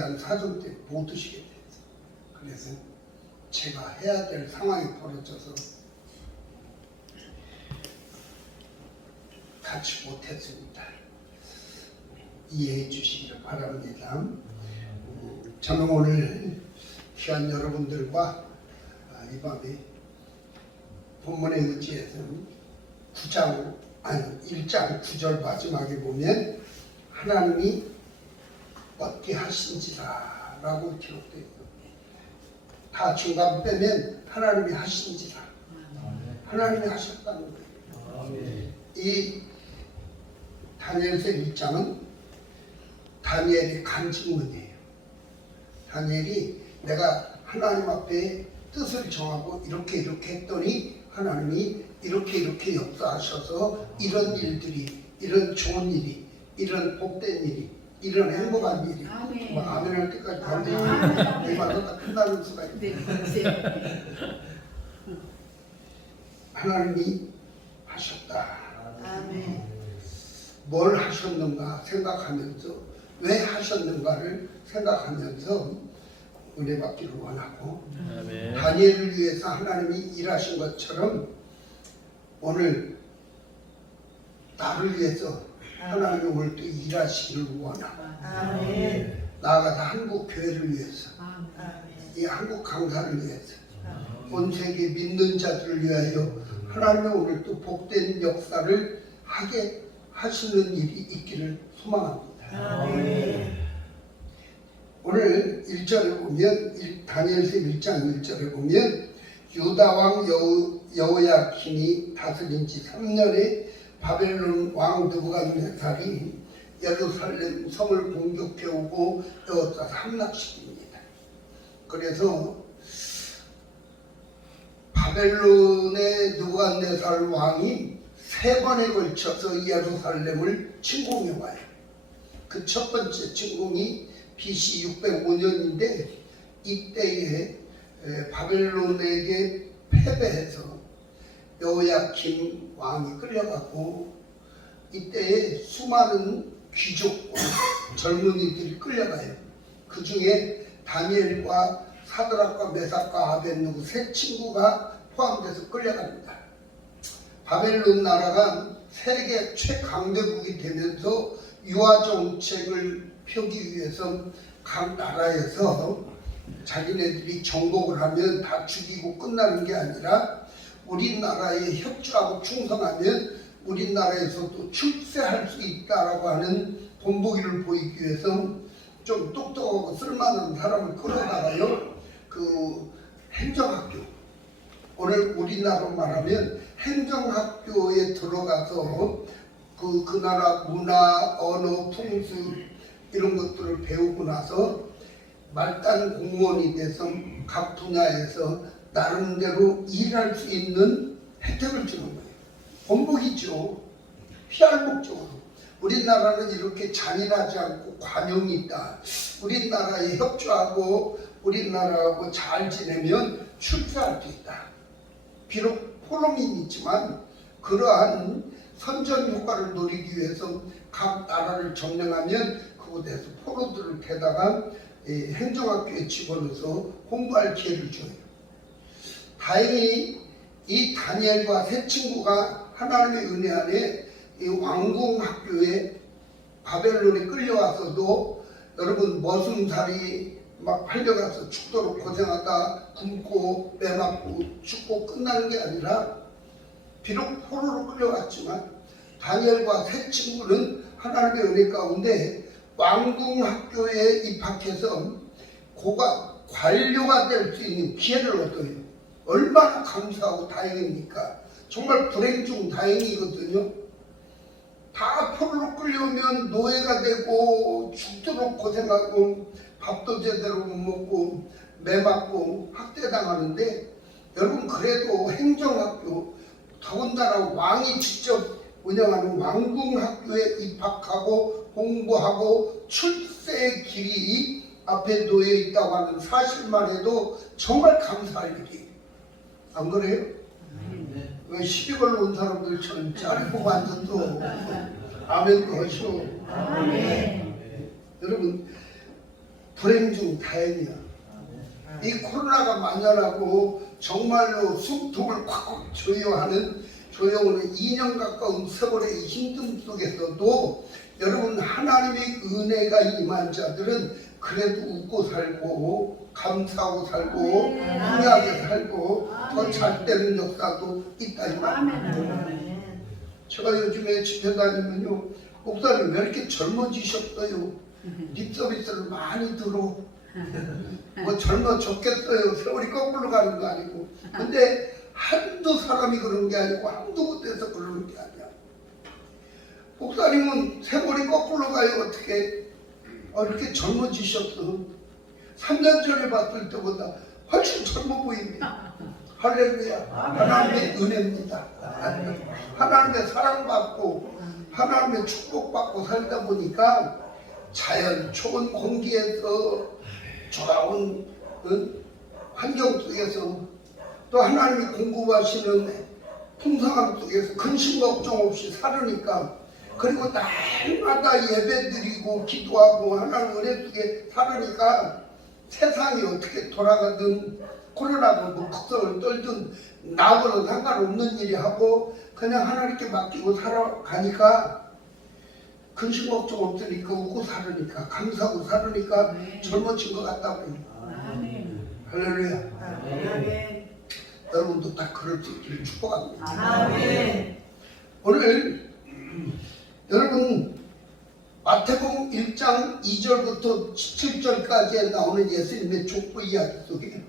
사정 때문에 못 드시게 됐어요. 그래서 제가 해야 될 상황이 벌어져서 같이 못했습니다. 이해해 주시기를 바랍니다. 저는 오늘 귀한 여러분들과 이 밤에 본문의 의지에서 1장 9절 마지막에 보면 하나님이 어떻게 하신지라 라고 기록되어 있어요. 다 중간 빼면 하나님이 하신지라, 하나님이 하셨다는 거예요. 이 다니엘서 1장은 다니엘의 간증문이에요. 다니엘이 내가 하나님 앞에 뜻을 정하고 이렇게 했더니 하나님이 이렇게 역사하셔서 이런 일들이, 이런 좋은 일이, 이런 복된 일이, 이런 행복한 일이, 아멘 할 때까지 가면 이마저다 끝나는 수가 있어요. 하나님이 하셨다. 아멘. 뭘 하셨는가 생각하면서, 왜 하셨는가를 생각하면서 은혜 받기를 원하고, 아멘. 다니엘을 위해서 하나님이 일하신 것처럼 오늘 나를 위해서 하나님이 오늘 또 일하시기를 원하고, 아멘. 나아가서 한국 교회를 위해서, 아멘. 이 한국 강사를 위해서, 온 세계 믿는 자들을 위하여 하나님이 오늘 또 복된 역사를 하게 하시는 일이 있기를 소망합니다. 아멘. 오늘 1절에 보면, 다니엘서 1장 1절에 보면 유다왕 여호야김이 다스린 지 3년에 바벨론 왕 느부갓네살이 예루살렘 성을 공격해오고 여호사 함락시킵니다. 그래서 바벨론의 느부갓네살 왕이 3번에 걸쳐서 예루살렘을 침공해와요. 그 첫 번째 침공이 BC 605년인데 이때에 바벨론에게 패배해서 여호야김 왕이 끌려가고, 이때에 수많은 귀족과 젊은이들이 끌려가요. 그 중에 다니엘과 사드락과 메삭과 아벳느고 3 친구가 포함돼서 끌려갑니다. 바벨론 나라가 세계 최강대국이 되면서 유화 정책을 펴기 위해서 각 나라에서 자기네들이 정복을 하면 다 죽이고 끝나는 게 아니라 우리나라에 협조하고 충성하면 우리나라에서도 출세할 수 있다라고 하는 본보기를 보이기 위해서 좀 똑똑하고 쓸만한 사람을 끌어다가요. 그 행정학교, 오늘 우리나라로 말하면 행정학교에 들어가서 그 나라 문화, 언어, 풍습 이런 것들을 배우고 나서 말단 공무원이 돼서 각 분야에서 나름대로 일할 수 있는 혜택을 주는 거예요. 본보기죠. PR 목적으로. 우리나라는 이렇게 잔인하지 않고 관용이 있다. 우리나라에 협조하고 우리나라하고 잘 지내면 출세할 수 있다. 비록 포로민이 있지만 그러한 선전 효과를 노리기 위해서 각 나라를 점령하면 그곳에서 포로들을 데다가 행정학교에 집어넣어서 공부할 기회를 줘요. 다행히 이 다니엘과 3 친구가 하나님의 은혜 안에 이 왕궁학교에 바벨론에 끌려와서도 여러분 머슴살이 막 팔려가서 죽도록 고생하다 굶고 매맞고 죽고 끝나는 게 아니라 비록 포로로 끌려왔지만 다니엘과 3 친구는 하나님의 은혜 가운데 왕궁학교에 입학해서 관료가 될 수 있는 기회를 얻어요. 얼마나 감사하고 다행입니까? 정말 불행 중 다행이거든요. 다 포로로 끌려오면 노예가 되고 죽도록 고생하고 밥도 제대로 못 먹고 매맞고 학대당하는데, 여러분 그래도 행정학교, 더군다나 왕이 직접 운영하는 왕궁학교에 입학하고 공부하고 출세의 길이 앞에 놓여 있다고 하는 사실만 해도 정말 감사할 일이에요. 안 그래요? 왜 12월 온 사람들처럼 짧고 앉아도 아멘도 하시오. 아멘. 여러분 불행 중 다행이야. 이 코로나가 만연하고 정말로 숨통을 콱콱 조여하는 2년 가까운 세월의 힘듦 속에서도 여러분 하나님의 은혜가 임한 자들은 그래도 웃고 살고 감사하고 살고 흥하게 살고 더 잘 되는 역사도 있다 이 말입니다. 제가 요즘에 집회 다니면요, 목사님 왜 이렇게 젊어지셨어요? 립 서비스를 많이 들어. 뭐 젊어졌겠어요. 세월이 거꾸로 가는 거 아니고. 근데 한두 사람이 그런 게 아니고 한두 곳에서 그러는 게 아니야. 목사님은 세월이 거꾸로 가요. 어떻게 이렇게 젊어지셨어. 3년 전에 봤을 때보다 훨씬 젊어 보입니다. 할렐루야. 하나님의 은혜입니다. 하나님의 사랑받고 하나님의 축복받고 살다 보니까 자연 좋은 공기에서 좋은 환경 속에서 또 하나님이 공급하시는 풍성함 속에서 근심 걱정 없이 살으니까, 그리고 날마다 예배드리고 기도하고 하나님 은혜 속에 살으니까 세상이 어떻게 돌아가든 코로나도 뭐 걱정을 떨든 나하고는 상관없는 일이 하고 그냥 하나님께 맡기고 살아가니까 근심 걱정 없으니까 웃고 살으니까 감사하고 살으니까 젊어진 것 같다고. 할렐루야. 아멘. 여러분도 다 그럴 수 있기를 축복합니다. 아멘. 오늘 여러분 마태복음 1장 2절부터 17절까지에 나오는 예수님의 족보 이야기 속에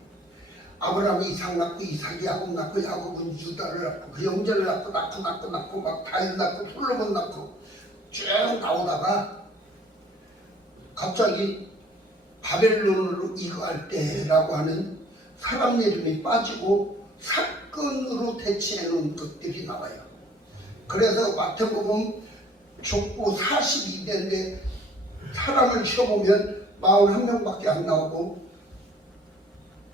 아브라함이 이삭 낳고 이삭이 야곱 낳고 야곱은 유다를 낳고 그 형제를 낳고 막 다윗 낳고 솔로몬 낳고 쭉 나오다가 갑자기 바벨론으로 이거할 때라고 하는 사람 이름이 빠지고 사건으로 대치해 놓은 것들이 나와요. 그래서 마태복음 족보 42대인데 사람을 쉬어보면 41명밖에 안 나오고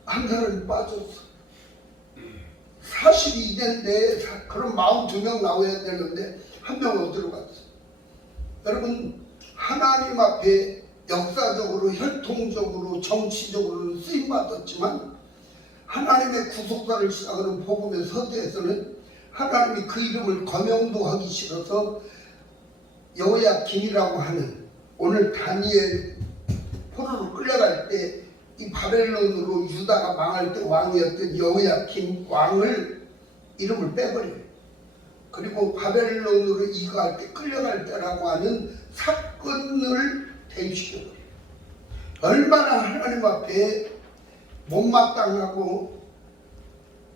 한 사람이 빠졌어. 42대인데 그럼 42명 나와야 되는데 한 명 어디로 갔어? 여러분 하나님 앞에 역사적으로 혈통적으로 정치적으로 쓰임받았지만 하나님의 구속사를 시작하는 복음의 서두에서는 하나님이 그 이름을 거명도 하기 싫어서 여호야김이라고 하는, 오늘 다니엘 포로로 끌려갈 때 이 바벨론으로 유다가 망할 때 왕이었던 여호야김 왕을 이름을 빼버려요. 그리고 바벨론으로 이거할 때 끌려갈 때라고 하는 사건을 대입시켜버려요. 얼마나 하나님 앞에 못마땅하고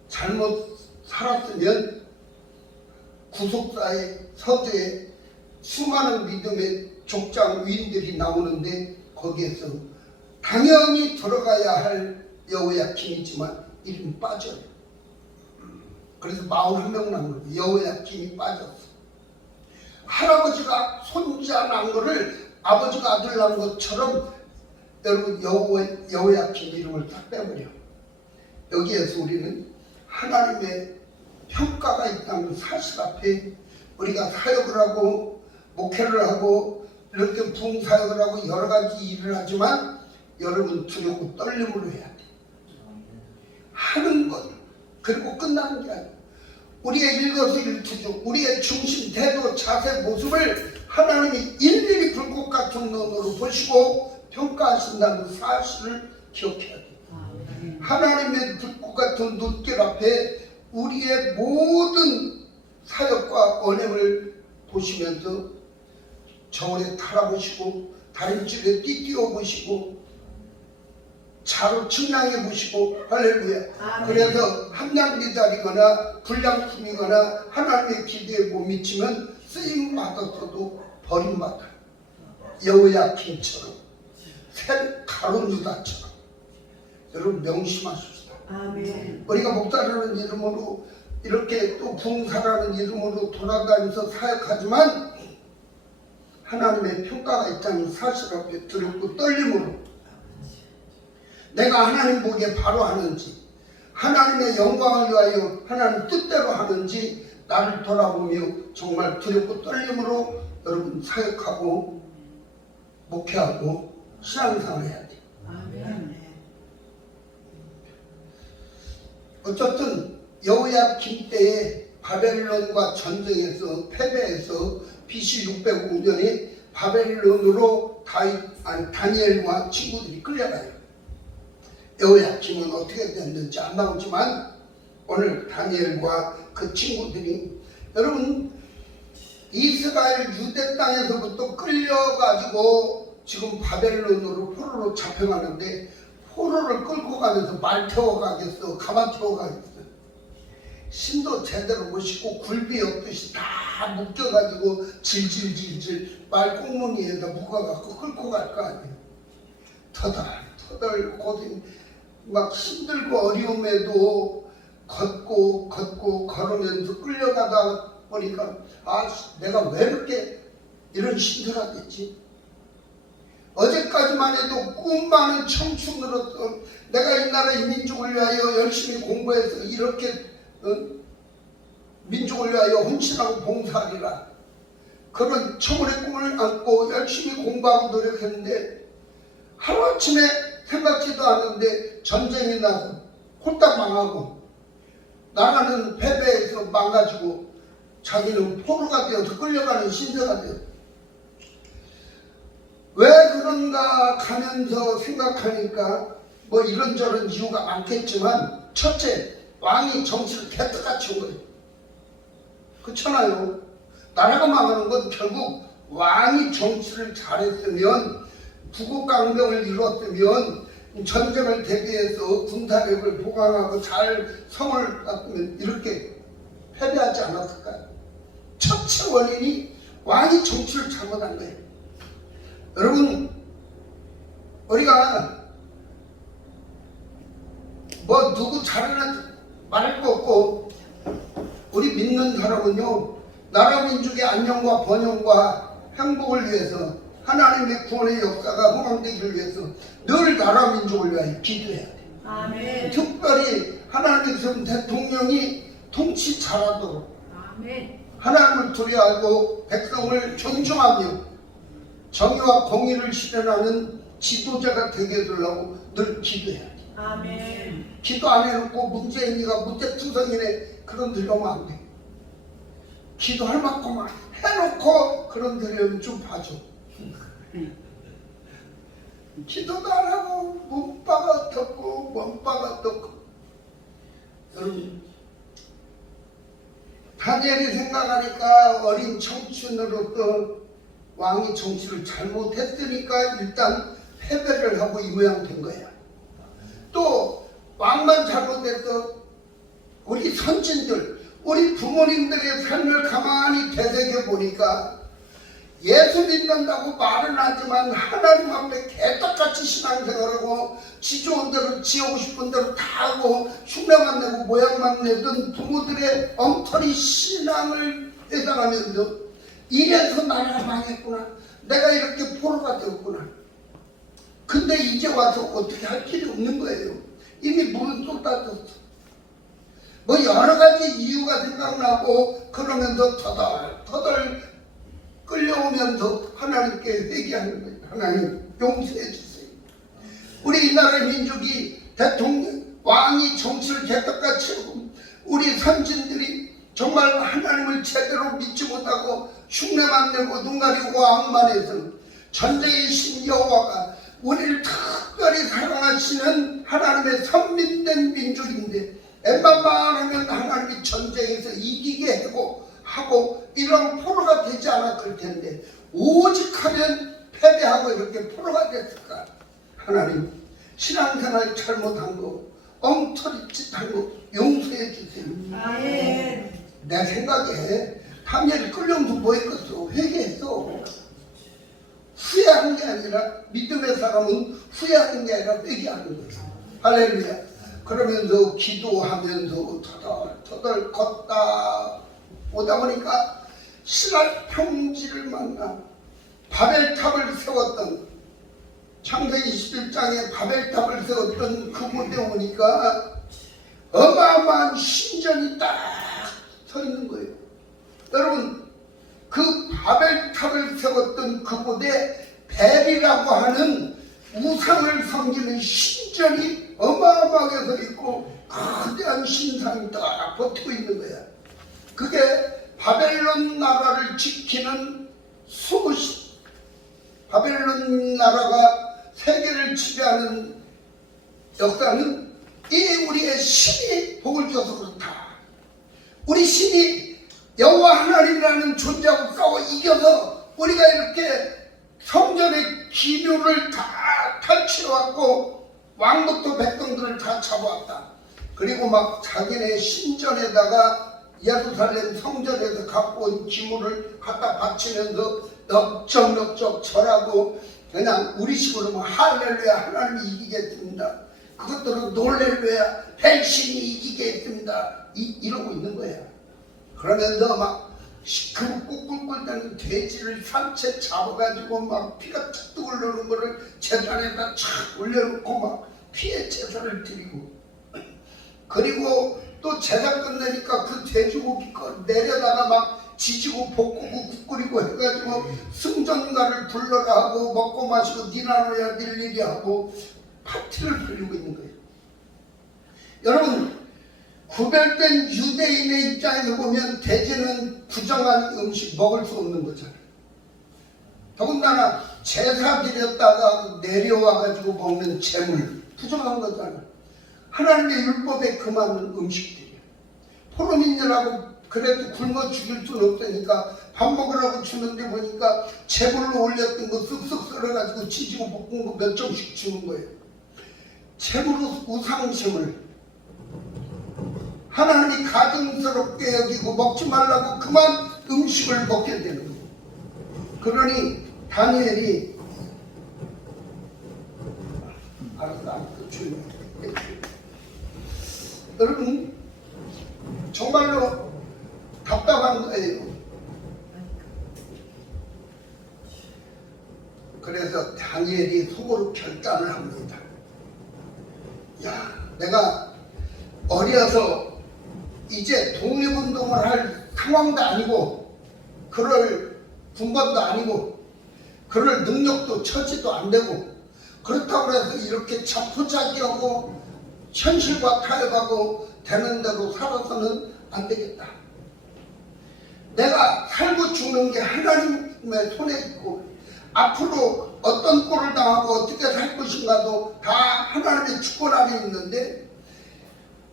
잘못 살았으면 구속사의 서재에 수많은 믿음의 족장 위인들이 나오는데 거기에서 당연히 들어가야 할 여호야김이지만 이름이 빠져요. 그래서 41명 난 거예요. 여호야김이 빠졌어. 할아버지가 손자 난 거를 아버지가 아들 난 것처럼 여러분 여호야김 이름을 딱 빼버려. 여기에서 우리는 하나님의 평가가 있다는 사실 앞에 우리가 사역을 하고 목회를 하고 이렇게 부흥사역을 하고 여러 가지 일을 하지만 여러분 두렵고 떨림으로 해야 돼. 하는 것 그리고 끝나는 게 아니야. 우리의 일거수일투족, 우리의 중심, 태도, 자세, 모습을 하나님이 일일이 불꽃 같은 눈으로 보시고 평가하신다는 사실을 기억해야 돼. 하나님의 불꽃 같은 눈길 앞에 우리의 모든 사역과 언행을 보시면서 저울에 달아보시고 다림줄에 띠띠어 보시고 자로 측량해 보시고 할렐루야. 그래서 함량미달이거나 불량품이거나 하나님의 기대에 못 미치면 쓰임받았어도 버림받아. 여호야김처럼 새 가룟 유다처럼. 여러분 명심하십시다. 아멘. 우리가 목사라는 이름으로 이렇게 또 부흥사라는 이름으로 돌아다니면서 사역하지만 하나님의 평가가 있다는 사실 앞에 두렵고 떨림으로 내가 하나님 보기에 바로 하는지 하나님의 영광을 위하여 하나님 뜻대로 하는지 나를 돌아보며 정말 두렵고 떨림으로 여러분 사역하고 목회하고 신앙생활 해야 돼. 어쨌든 여호야김 때에 바벨론과 전쟁에서 패배해서 BC 605년에 바벨론으로 다니엘과 친구들이 끌려가요. 여호야김은 어떻게 됐는지 안 나오지만 오늘 다니엘과 그 친구들이, 여러분 이스라엘 유대 땅에서부터 끌려가지고 지금 바벨론으로 포로로 잡혀가는데, 포로를 끌고 가면서 말 태워가겠어, 가마 태워가겠어, 신도 제대로 못 싣고 굴비 엮듯이 다 묶여가지고 질질질질 말 꽁무니에다 묶어갖고 끌고 갈 거 아니에요. 터덜 고생, 막 힘들고 어려움에도 걷고 걸으면서 끌려가다 보니까 내가 왜 이렇게 이런 힘들었겠지? 어제까지만 해도 꿈 많은 청춘으로서 내가 이 나라의 민족을 위하여 열심히 공부해서 이렇게 민족을 위하여 헌신하고 봉사하리라, 그런 청혼의 꿈을 안고 열심히 공부하고 노력했는데 하루아침에 생각지도 않은데 전쟁이 나서 홀딱 망하고 나라는 패배해서 망가지고 자기는 포로가 되어서 끌려가는 신세가 되었다. 왜 그런가 가면서 생각하니까 뭐 이런저런 이유가 많겠지만, 첫째, 왕이 정치를 개떡같이 온 거예요. 그렇잖아요. 나라가 망하는 건 결국 왕이 정치를 잘했으면, 부국강병을 이뤘으면, 전쟁을 대비해서 군사력을 보강하고 잘 성을 갖으면 이렇게 패배하지 않았을까요? 첫째 원인이 왕이 정치를 잘못한 거예요. 여러분, 우리가 뭐 누구 잘하는 말할 거 없고, 우리 믿는 사람은요, 나라 민족의 안녕과 번영과 행복을 위해서, 하나님의 구원의 역사가 허망되기를 위해서 늘 나라 민족을 위하여 기도해야 돼. 아멘. 특별히 하나님께서 대통령이 통치 잘하도록, 아멘. 하나님을 두려워하고 백성을 존중하며 정의와 공의를 실현하는 지도자가 되게 해주려고 늘 기도해야 돼. 아멘. 기도 안 해놓고 문재인이가 무대투성이네 그런 들려면 안 돼. 기도할 만큼만 해놓고 그런 들려면 좀 봐줘. 기도도 안 하고 문바가 어떻고 뭔바가 어떻고. 여러분, 다니엘이 생각하니까 어린 청춘으로서 왕이 정치를 잘못했으니까 일단 패배를 하고 이 모양 된 거야. 또 왕만 잘못해서 우리 선진들, 우리 부모님들의 삶을 가만히 되새겨 보니까 예수 믿는다고 말은 하지만 하나님 앞에 개떡같이 신앙생활하고 지 좋은 대로 지하고 싶은 대로 다 하고 흉내만 내고 모양만 내던 부모들의 엉터리 신앙을 해당하면서 이래서 나라가 망했구나, 내가 이렇게 포로가 되었구나. 근데 이제 와서 어떻게 할 길이 없는 거예요. 이미 물은 쏟아졌어. 뭐 여러 가지 이유가 생각나고 그러면서 터덜 끌려오면서 하나님께 회개하는 거예요. 하나님 용서해 주세요. 우리 이 나라의 민족이 대통령, 왕이 정치를 개떡같이 하고 우리 선진들이 정말 하나님을 제대로 믿지 못하고 흉내만 내고 눈 가리고 악만 해서 전쟁의 신 여호와가 우리를 특별히 사랑하시는 하나님의 선민된 민족인데, 엠만만 하면 하나님이 전쟁에서 이기게 하고 이런 포로가 되지 않았을 텐데, 오직 하면 패배하고 이렇게 포로가 됐을까? 하나님, 신앙생활 잘못한 거, 엉터리짓한 거 용서해 주세요. 아멘. 내 생각에 다니엘이 끌려오면서 뭐 했겠어? 회개했어. 후회하는 게 아니라, 믿음의 사람은 후회하는 게 아니라 회개하는 거예요. 할렐루야. 그러면서 기도하면서 터덜 걷다 오다 보니까 신할 평지를 만나 바벨탑을 세웠던, 창세기 21장에 바벨탑을 세웠던 그곳에 오니까 어마어마한 신전이 딱 서 있는 거예요. 여러분, 그 바벨탑을 세웠던 그곳에 벨이라고 하는 우상을 섬기는 신전 신전이 어마어마하게 서 있고 거대한 신상이 딱 버티고 있는 거야. 그게 바벨론 나라를 지키는 수호신. 바벨론 나라가 세계를 지배하는 역사는 이 우리의 신이 복을 줘서 그렇다. 우리 신이 여호와 하나님이라는 존재하고 싸워 이겨서 우리가 이렇게 성전의 기묘를 다 탈취해왔고 왕국도 백성들을 다 잡아왔다. 그리고 막 자기네 신전에다가 예루살렘 성전에서 갖고 온 기물을 갖다 바치면서 넓적넓적 절하고 그냥 우리식으로 뭐 할렐루야 하나님이 이기겠습니다. 그것들은 놀렐루야 백신이 이기겠습니다. 이러고 있는 거야. 그러면서 막 시끄럽고 꿀꿀대는 돼지를 산채 잡아가지고 막 피가 툭툭 흐르는 거를 제단에다 착 올려놓고 막 피에 제사를 드리고, 그리고 또 제사 끝내니까 그 돼지고기 거 내려다가 막 지지고 볶고 국 끓이고 해가지고 승전가를 불러라 하고 먹고 마시고 니나노야 닐리리 하고 파티를 벌이고 있는 거예요. 여러분, 구별된 유대인의 입장에서 보면 돼지는 부정한 음식 먹을 수 없는 거잖아요. 더군다나 제사 드렸다가 내려와가지고 먹는 재물 부정한 거잖아요. 하나님의 율법에 금하는 음식들이에요. 포로민들하고 그래도 굶어 죽일 수는 없으니까 밥 먹으라고 주는데 보니까 재물로 올렸던 거 쓱쓱 썰어가지고 지지고 볶은 거 몇 점씩 주는 거예요. 재물로 우상심을 하나님이 가증스럽게 여기고 먹지 말라고 그만 음식을 먹게 되는 거예요. 그러니 다니엘이 알았어, 조용히. 여러분 정말로 답답한 거예요. 그래서 다니엘이 속으로 결단을 합니다. 야, 내가 어려서 이제 독립운동을 할 상황도 아니고 그럴 군번도 아니고 그럴 능력도 처지도 안 되고 그렇다고 해서 이렇게 자포자기하고 현실과 타협하고 되는 대로 살아서는 안 되겠다. 내가 살고 죽는 게 하나님의 손에 있고 앞으로 어떤 꼴을 당하고 어떻게 살 것인가도 다 하나님의 주권 아래 있는데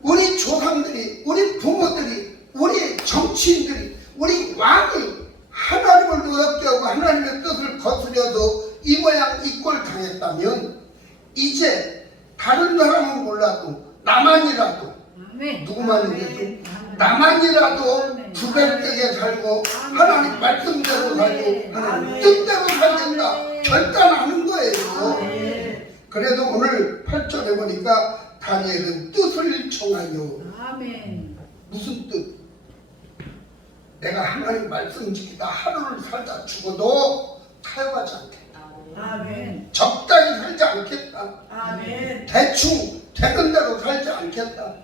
우리 조상들이, 우리 부모들이, 우리 정치인들이, 우리 왕이 하나님을 노엽게 하고 하나님의 뜻을 거스려도 이 모양 이 꼴 당했다면 이제 다른 사람은 몰라도 나만이라도 누구만이라도 나만이라도 부벨되게 살고 하나님 말씀대로 살고 하나님 뜻대로 살겠다 결단하는 거예요. 그래도 오늘 8절에 보니까 다니엘은 뜻을 청하여. 아멘. 무슨 뜻? 내가 하나님 말씀 지키다 하루를 살다 죽어도 타협하지 않겠다. 아멘. 적당히 살지 않겠다. 아멘. 대충 되는 대로 살지 않겠다.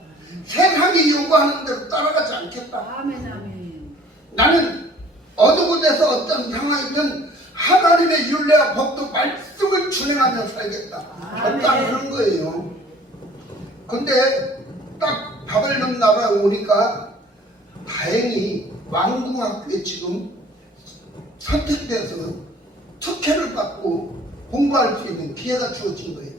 세상이 요구하는 대로 따라가지 않겠다. 아멘. 아멘. 나는 어두고 돼서 어떤 상황이든 하나님의 율례와 법도 말씀을 준행하며 살겠다. 결단하는 거예요. 근데 딱 바벨론 나라에 오니까 다행히 왕궁학교에 지금 선택돼서 특혜를 받고 공부할 수 있는 기회가 주어진 거예요.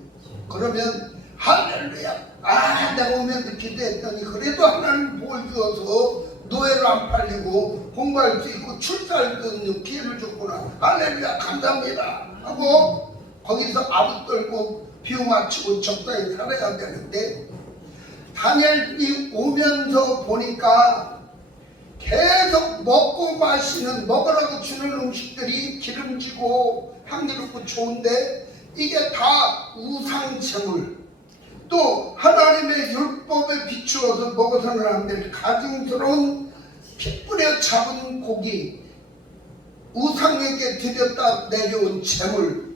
그러면 할렐루야, 내가 오면 기대했더니 그래도 하나님 복을 주어서 노예로 안 팔리고 공부할 수 있고 출사할 수 있는 기회를 줬구나, 할렐루야 감사합니다 하고 거기서 아부 떨고 비유 맞추고 적당히 살아야 되는데 다니엘이 오면서 보니까 계속 먹고 마시는 먹으라고 주는 음식들이 기름지고 향기롭고 좋은데 이게 다 우상제물, 또 하나님의 율법에 비추어서 먹어서는 안 될 가증스러운 피 뿌려 잡은 고기, 우상에게 드렸다 내려온 제물,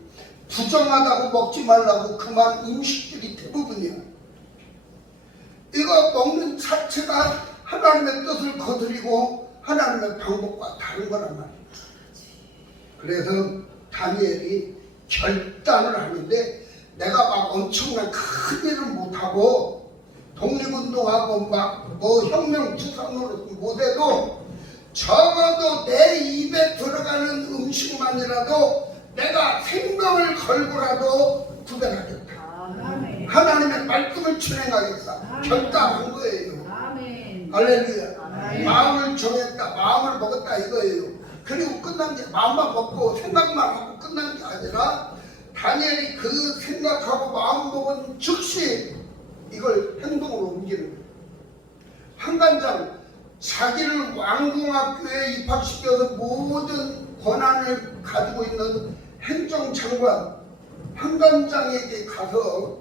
부정하다고 먹지 말라고 그만 음식들이 대부분이야. 이거 먹는 자체가 하나님의 뜻을 거스리고 하나님의 방법과 다른 거란 말이야. 그래서 다니엘이 결단을 하는데 내가 막 엄청난 큰 일을 못하고 독립운동하고 막 뭐 혁명 투사노릇 못해도 적어도 내 입에 들어가는 음식만이라도 내가 생명을 걸고라도 구별하겠다. 아멘. 하나님의 말씀을 준행하겠다. 결단한 거예요. 아멘. 할렐루야. 아멘. 마음을 정했다. 마음을 먹었다 이거예요. 그리고 끝난 게 마음만 먹고 생각만 하고 끝난 게 아니라 다니엘이 그 생각하고 마음 먹은 즉시 이걸 행동으로 옮기는 거예요. 한간장 자기를 왕궁학교에 입학시켜서 모든 권한을 가지고 있는 행정장관 한간장에게 가서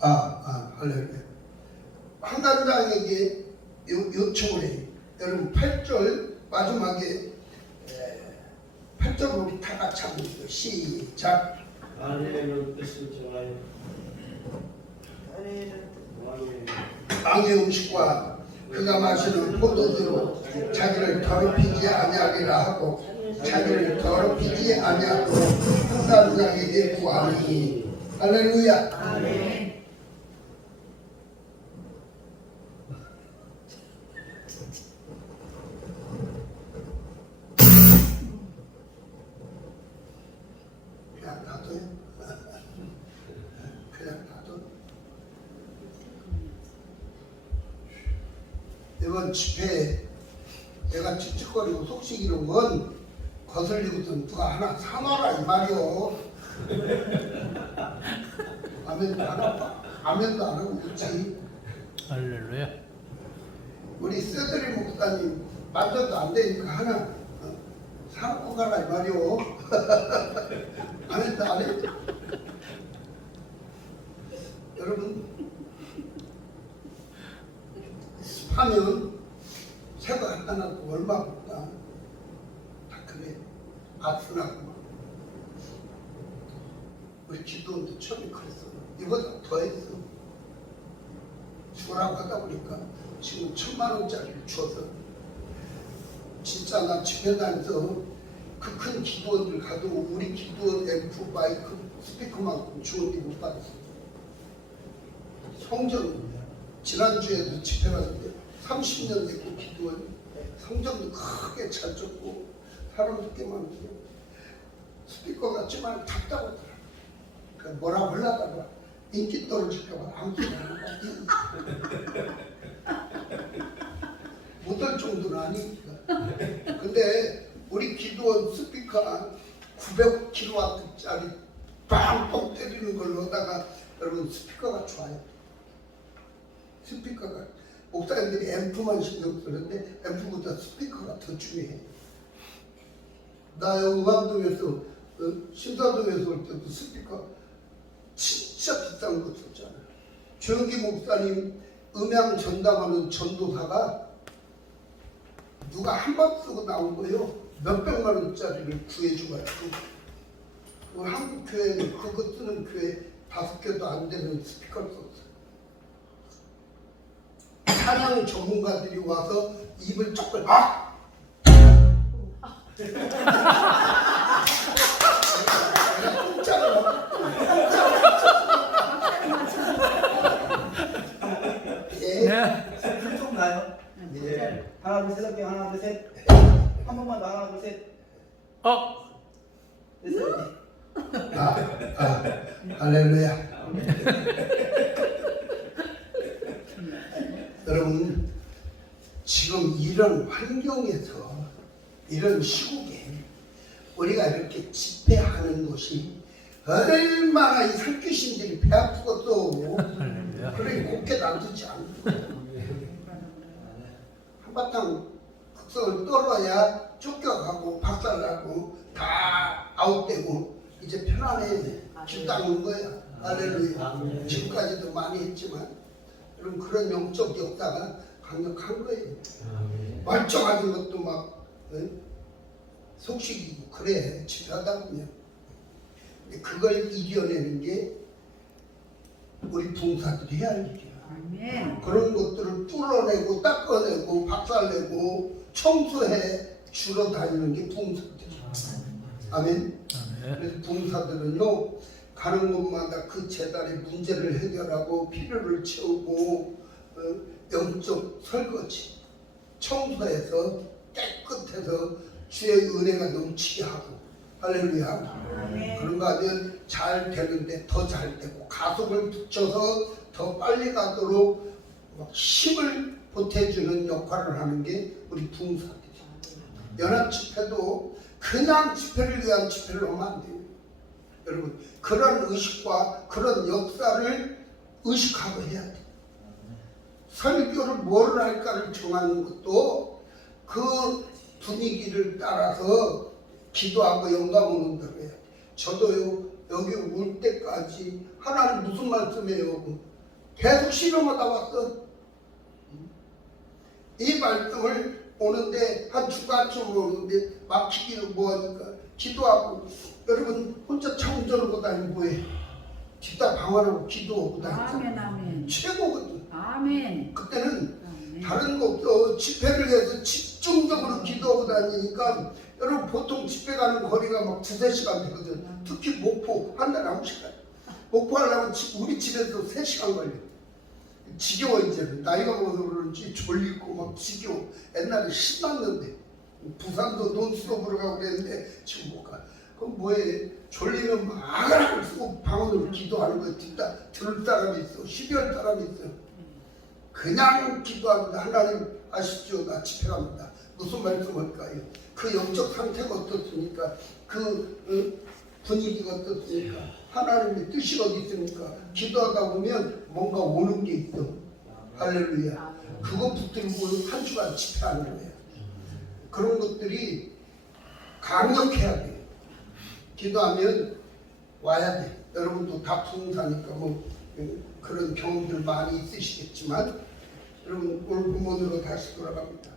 할렐루야. 한간장에게 요청을 해요. 여러분 8절 마지막에 8절 우리 다 같이 한번 읽어요. 시작. 아내의 뜻을 정하여 왕의 음식과 그가 마시는 포도주로 자기를 더럽히지 아니하리라 하고 자기를 더럽히지 아니하도록 한간장에게 구하니. 할렐루야. 아멘. 그냥 놔둬요. 그냥 놔둬. 이번 집회에 내가 찝찝거리고 속시기는 건 거슬리거든. 누가 하나 사놔라 이 말이요. 아멘도 안 하고 아멘도 안 하고 그렇지. 할렐루야. 우리 세드리 목사님 만져도 안 되니까 하나 사놓고 가라 이 말이요. 아멘도 안 해. 여러분 습하면 새거 하나 도 얼마보다 다 그래. 아프나고 우리 기도원도 처음에 그랬어. 이보다 더 했어. 주라고 하다 보니까 지금 1,000만 원짜리를 줘서 진짜 나 집회 다녀서 그 큰 기도원들 가도 우리 기도원 앰프 마이크 스피커만큼 좋은 게 못 받았어. 성전 지난주에도 집회 갔는데 30년 됐고 기도원 성전도 크게 잘 줬고 사람도 꽤 많고 스피커 같지만 답답하더라. 그러니까 뭐라고 하려다가 인기 떨어질까봐 아무것도 안 하고 못할 정도는 아니니까. 근데 우리 기도원 스피커 900kW짜리 빵빵 때리는 걸 넣다가 여러분 스피커가 좋아요. 스피커가 목사님들이 앰프만 신경 쓰는데 앰프보다 스피커가 더 중요해. 나 음악동에서 신사동에서 올 때도 스피커 진짜 비싼 거 썼잖아요. 조영기 목사님 음향 전담하는 전도사가 누가 한 번 쓰고 나온 거예요. 몇백만 원짜리를 구해줘가지고 그 한국 교회는 그거 쓰는 교회 5개도 안 되는 스피커를 썼어요. 찬양 전문가들이 와서 입을 쩍 소리 좀 나요? 예. 하나 둘 셋 할게요. 하나 둘 셋. 한 번만 더. 하나 둘 셋. 됐어요. 할렐루야. 여러분 지금 이런 환경에서 이런 시국에 우리가 이렇게 집회하는 것이 얼마나 이 살귀신들이 배 아프겠어. 그러니 곱게 놔두지 않고 한바탕 극성을 떨어야 쫓겨가고 박살나고 다 아웃되고 이제 편안해 길 닦는 거야. 할렐루야. 지금까지도 많이 했지만 여러분 그런 영적 역사가 강력한 거예요. 멀쩡한 것도 막 속식이고 그래 집회하다 보면. 근데 그걸 이겨내는 게 우리 봉사들이 해야 할 일이야. 아멘. 그런 것들을 뚫어내고 닦아내고 박살내고 청소해 주러 다니는 게 봉사들이야. 아멘. 그래서 봉사들은요 가는 곳마다 그 재단의 문제를 해결하고 필요를 채우고 영적 설거지 청소해서 깨끗해서 주의 은혜가 넘치게 하고 할렐루야. 그런가 하면 잘 되는데 더 잘 되고 가속을 붙여서 더 빨리 가도록 막 힘을 보태주는 역할을 하는 게 우리 부흥사들이에요. 연합 집회도 그냥 집회를 위한 집회를 하면 안 돼요. 여러분 그런 의식과 그런 역사를 의식하고 해야 돼요. 설교를 뭘 할까를 정하는 것도 그 분위기를 따라서 기도하고 영감을 온다고 해야 돼요. 저도요 여기 올 때까지 하나님 무슨 말씀이에요? 계속 실험하다 왔어. 이 말씀을 오는데 한 주간쯤 오는데 막히기는 뭐하니까 기도하고 여러분 혼자 창조하고 다니면 뭐해? 뒷다 방언하고 기도하고 다니죠. 아멘, 아멘. 최고거든. 아멘. 그때는 아멘. 다른 거 없어. 집회를 해서 집중적으로 기도하고 다니니까 여러분 보통 집회 가는 거리가 막 2-3시간 되거든. 특히 목포 한 달에 1시간. 목포 하려면 우리 집에서 3시간 걸려. 지겨워 이제는. 나이가 먹어서 그런지 졸리고 막 지겨워. 옛날에 신났는데 부산도 논스톱으로 가고 그랬는데 지금 못 가. 그럼 뭐해? 졸리면 막 쓰고 방언으로 기도하는 거 듣다 들을 사람이 있어. 12월 사람이 있어. 그냥 기도합니다. 하나님 아시죠? 나 집회 갑니다. 무슨 말씀할까요? 그 영적 상태가 어떻습니까? 그 분위기가 어떻습니까? 하나님의 뜻이 어디 있습니까? 기도하다 보면 뭔가 오는 게 있어. 할렐루야. 그거 붙들고 한 주간 집회하는 거예요. 그런 것들이 강력해야 돼요. 기도하면 와야 돼. 여러분도 다 부흥사니까 뭐 그런 경험들 많이 있으시겠지만 여러분 오늘 본문으로 다시 돌아갑니다.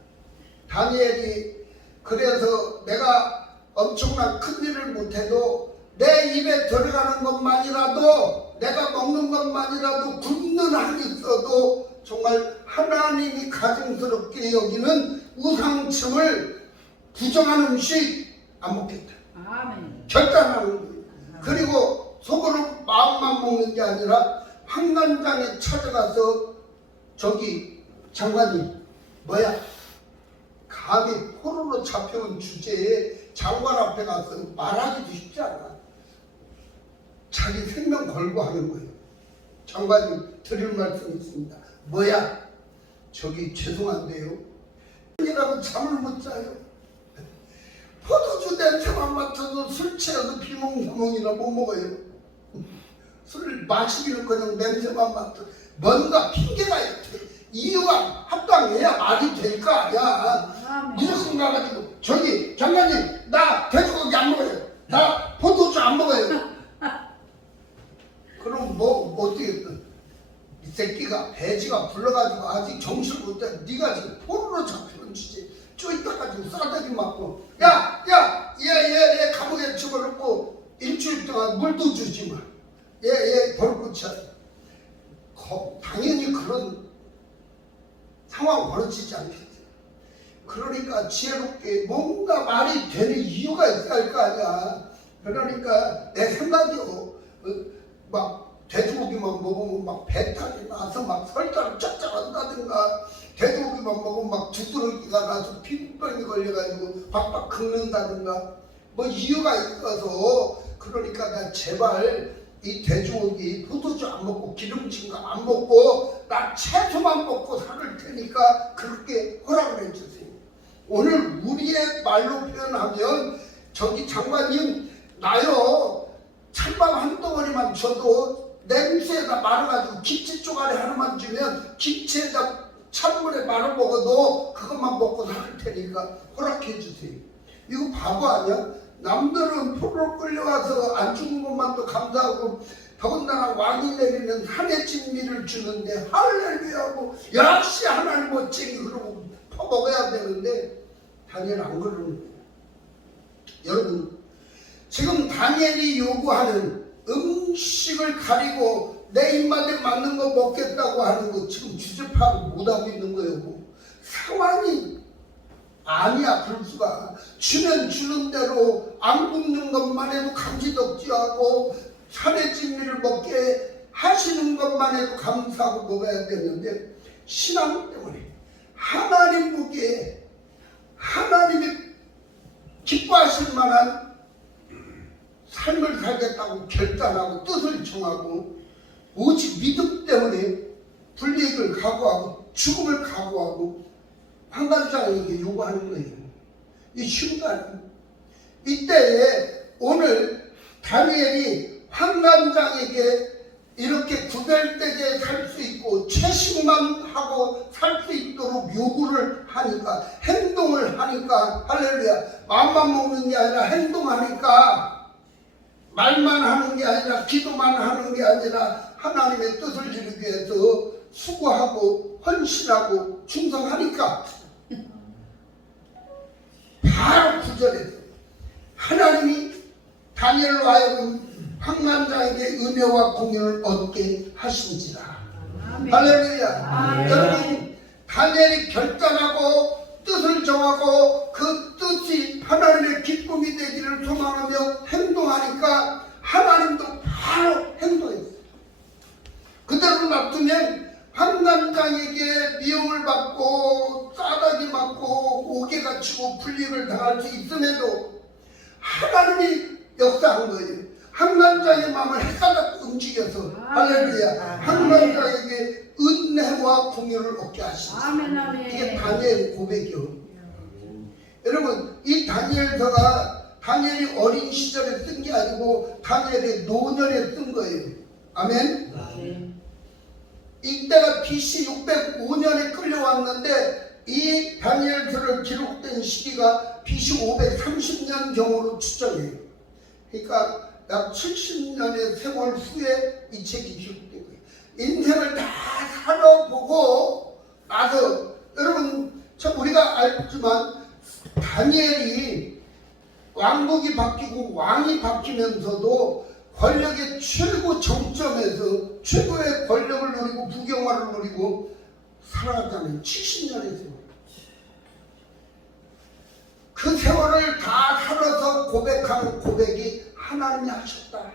다니엘이 그래서 내가 엄청난 큰 일을 못해도 내 입에 들어가는 것만이라도 내가 먹는 것만이라도 굶는 한이 있어도 정말 하나님이 가증스럽게 여기는 우상층을 부정한 음식 안 먹겠다. 아멘. 결단하는 거예요. 그리고 속으로 마음만 먹는 게 아니라 환관장에 찾아가서 저기 장관님 뭐야? 감히 포로로 잡혀온 주제에 장관 앞에 가서 말하기도 쉽지 않아. 자기 생명 걸고 하는 거예요. 장관님 드릴 말씀이 있습니다. 뭐야? 저기 죄송한데요. 이라고 잠을 못 자요. 포도주 냄새만 맡아도 술 취해서 비몽사몽이나 못 먹어요. 술을 마시기는커녕 냄새만 맡아. 뭔가 핑계가 있대. 이유가 합당해야 말이 될 거 아니야. 무조건 가가지고 저기 장관님 나 돼지고기 안 먹어요. 나 포도주 안 먹어요. 그럼 뭐 어떻겠든 이 새끼가 돼지가 불러가지고 아직 정신을 못 차려. 네가 지금 포로로 잡히는 주제 쪼이다가지고 싸대기 맞고 얘 감옥에 집어넣고 일주일 동안 물도 주지 마. 얘 벌고차. 당연히 그런 상황 벌어지지 않겠지. 그러니까 지혜롭게 뭔가 말이 되는 이유가 있어야 할 거 아니야. 그러니까 내 생각이요. 막 돼지고기만 먹으면 막 배탈이 나서 막 설사를 쫙쫙 한다든가 돼지고기만 먹으면 막 두드러기가 나서 피부병이 걸려가지고 박박 긁는다든가 뭐 이유가 있어서 그러니까 나 제발 이 돼지고기 포도주 안 먹고 기름진 거 안 먹고 나 채소만 먹고 살을 테니까 그렇게 허락을 해주세요. 오늘 우리의 말로 표현하면 저기 장관님 나요 찬밥 한 덩어리만 줘도 냄새에다 말아가지고 김치 쪼가리 하나만 주면 김치에다 찬물에 말아 먹어도 그것만 먹고 살 테니까 허락해 주세요. 이거 바보 아니야? 남들은 포로로 끌려와서 안 죽은 것만도 감사하고 더군다나 왕이 내리는 한해 진미를 주는데 할렐루야하고 역시 하나님 멋쟁이 그러고 퍼먹어야 되는데 다니엘 안 그러는 거예요. 여러분 지금 다니엘이 요구하는 음식을 가리고 내 입맛에 맞는 거 먹겠다고 하는 거 지금 주제 파악 못하고 있는 거예요. 상황이 아니야. 그럴 수가. 주면 주는 대로 안 굶는 것만 해도 감지덕지하고 산의 진미를 먹게 하시는 것만 해도 감사하고 먹어야 되는데, 신앙 때문에 하나님 보기에 하나님이 기뻐하실 만한 삶을 살겠다고 결단하고 뜻을 정하고 오직 믿음 때문에 불이익을 각오하고 죽음을 각오하고 환관장에게 요구하는 거예요. 이 순간 이때에 오늘 다니엘이 환관장에게 이렇게 구별되게 살 수 있고 채식만 하고 살 수 있도록 요구를 하니까, 행동을 하니까, 할렐루야, 마음만 먹는 게 아니라 행동하니까, 말만 하는 게 아니라 기도만 하는 게 아니라 하나님의 뜻을 이루기 위해서 수고하고 헌신하고 충성하니까 바로 구절에서 하나님이 다니엘로 하여금 환관장에게 은혜와 공연을 얻게 하신지라. 아멘. 할렐루야. 아멘. 여러분, 다니엘이 결단하고 뜻을 정하고 그 뜻이 하나님의 기쁨이 되기를 소망하며 행동하니까 하나님도 바로 행동했어요. 그대로 놔두면 환관장에게 미움을 받고 싸다기 맞고 옥에 갇히고 불이익을 당할 수 있음에도 하나님이 역사한 거예요. 환관장의 마음을 헷갈려 움직여서, 할렐루야, 환관장에게 은혜와 공유를 얻게 하시죠. 이게 다니엘 고백이요. 여러분, 이 다니엘서가 다니엘이 어린 시절에 쓴 게 아니고 다니엘이 노년에 쓴 거예요. 아멘. 이때가 BC 605년에 끌려왔는데 이 다니엘서를 기록된 시기가 BC 530년 경으로 추정해요. 그러니까 약 70년의 세월 후에 이 책이 기록된 거예요. 인생을 다 살아보고 나서, 여러분, 참 우리가 알지만 다니엘이 왕국이 바뀌고 왕이 바뀌면서도 권력의 최고 정점에서 최고의 권력을 누리고 부경화를 누리고 살아가는 70년의 세월. 그 세월을 다 살아서 고백한 고백이 하나님이 하셨다.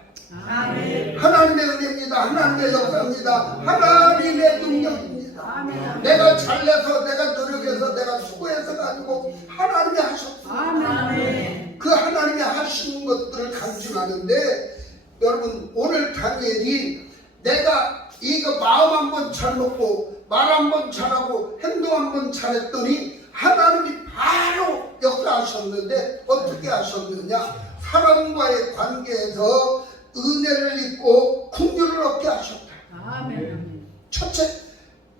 아멘. 하나님의 은혜입니다. 하나님의 역사입니다. 하나님의 능력입니다. 아멘. 내가 잘내서, 내가 노력해서, 내가 수고해서가 아니고 하나님이 하셨습니다. 아멘. 그 하나님이 하시는 것들을 간증하는데, 여러분, 오늘 다니엘이 내가 이거 마음 한번 잘 먹고 말 한번 잘하고 행동 한번 잘했더니 하나님이 바로 역사하셨는데, 어떻게 하셨느냐? 사람과의 관계에서 은혜를 입고 긍휼을 얻게 하셨다. 아멘. 첫째,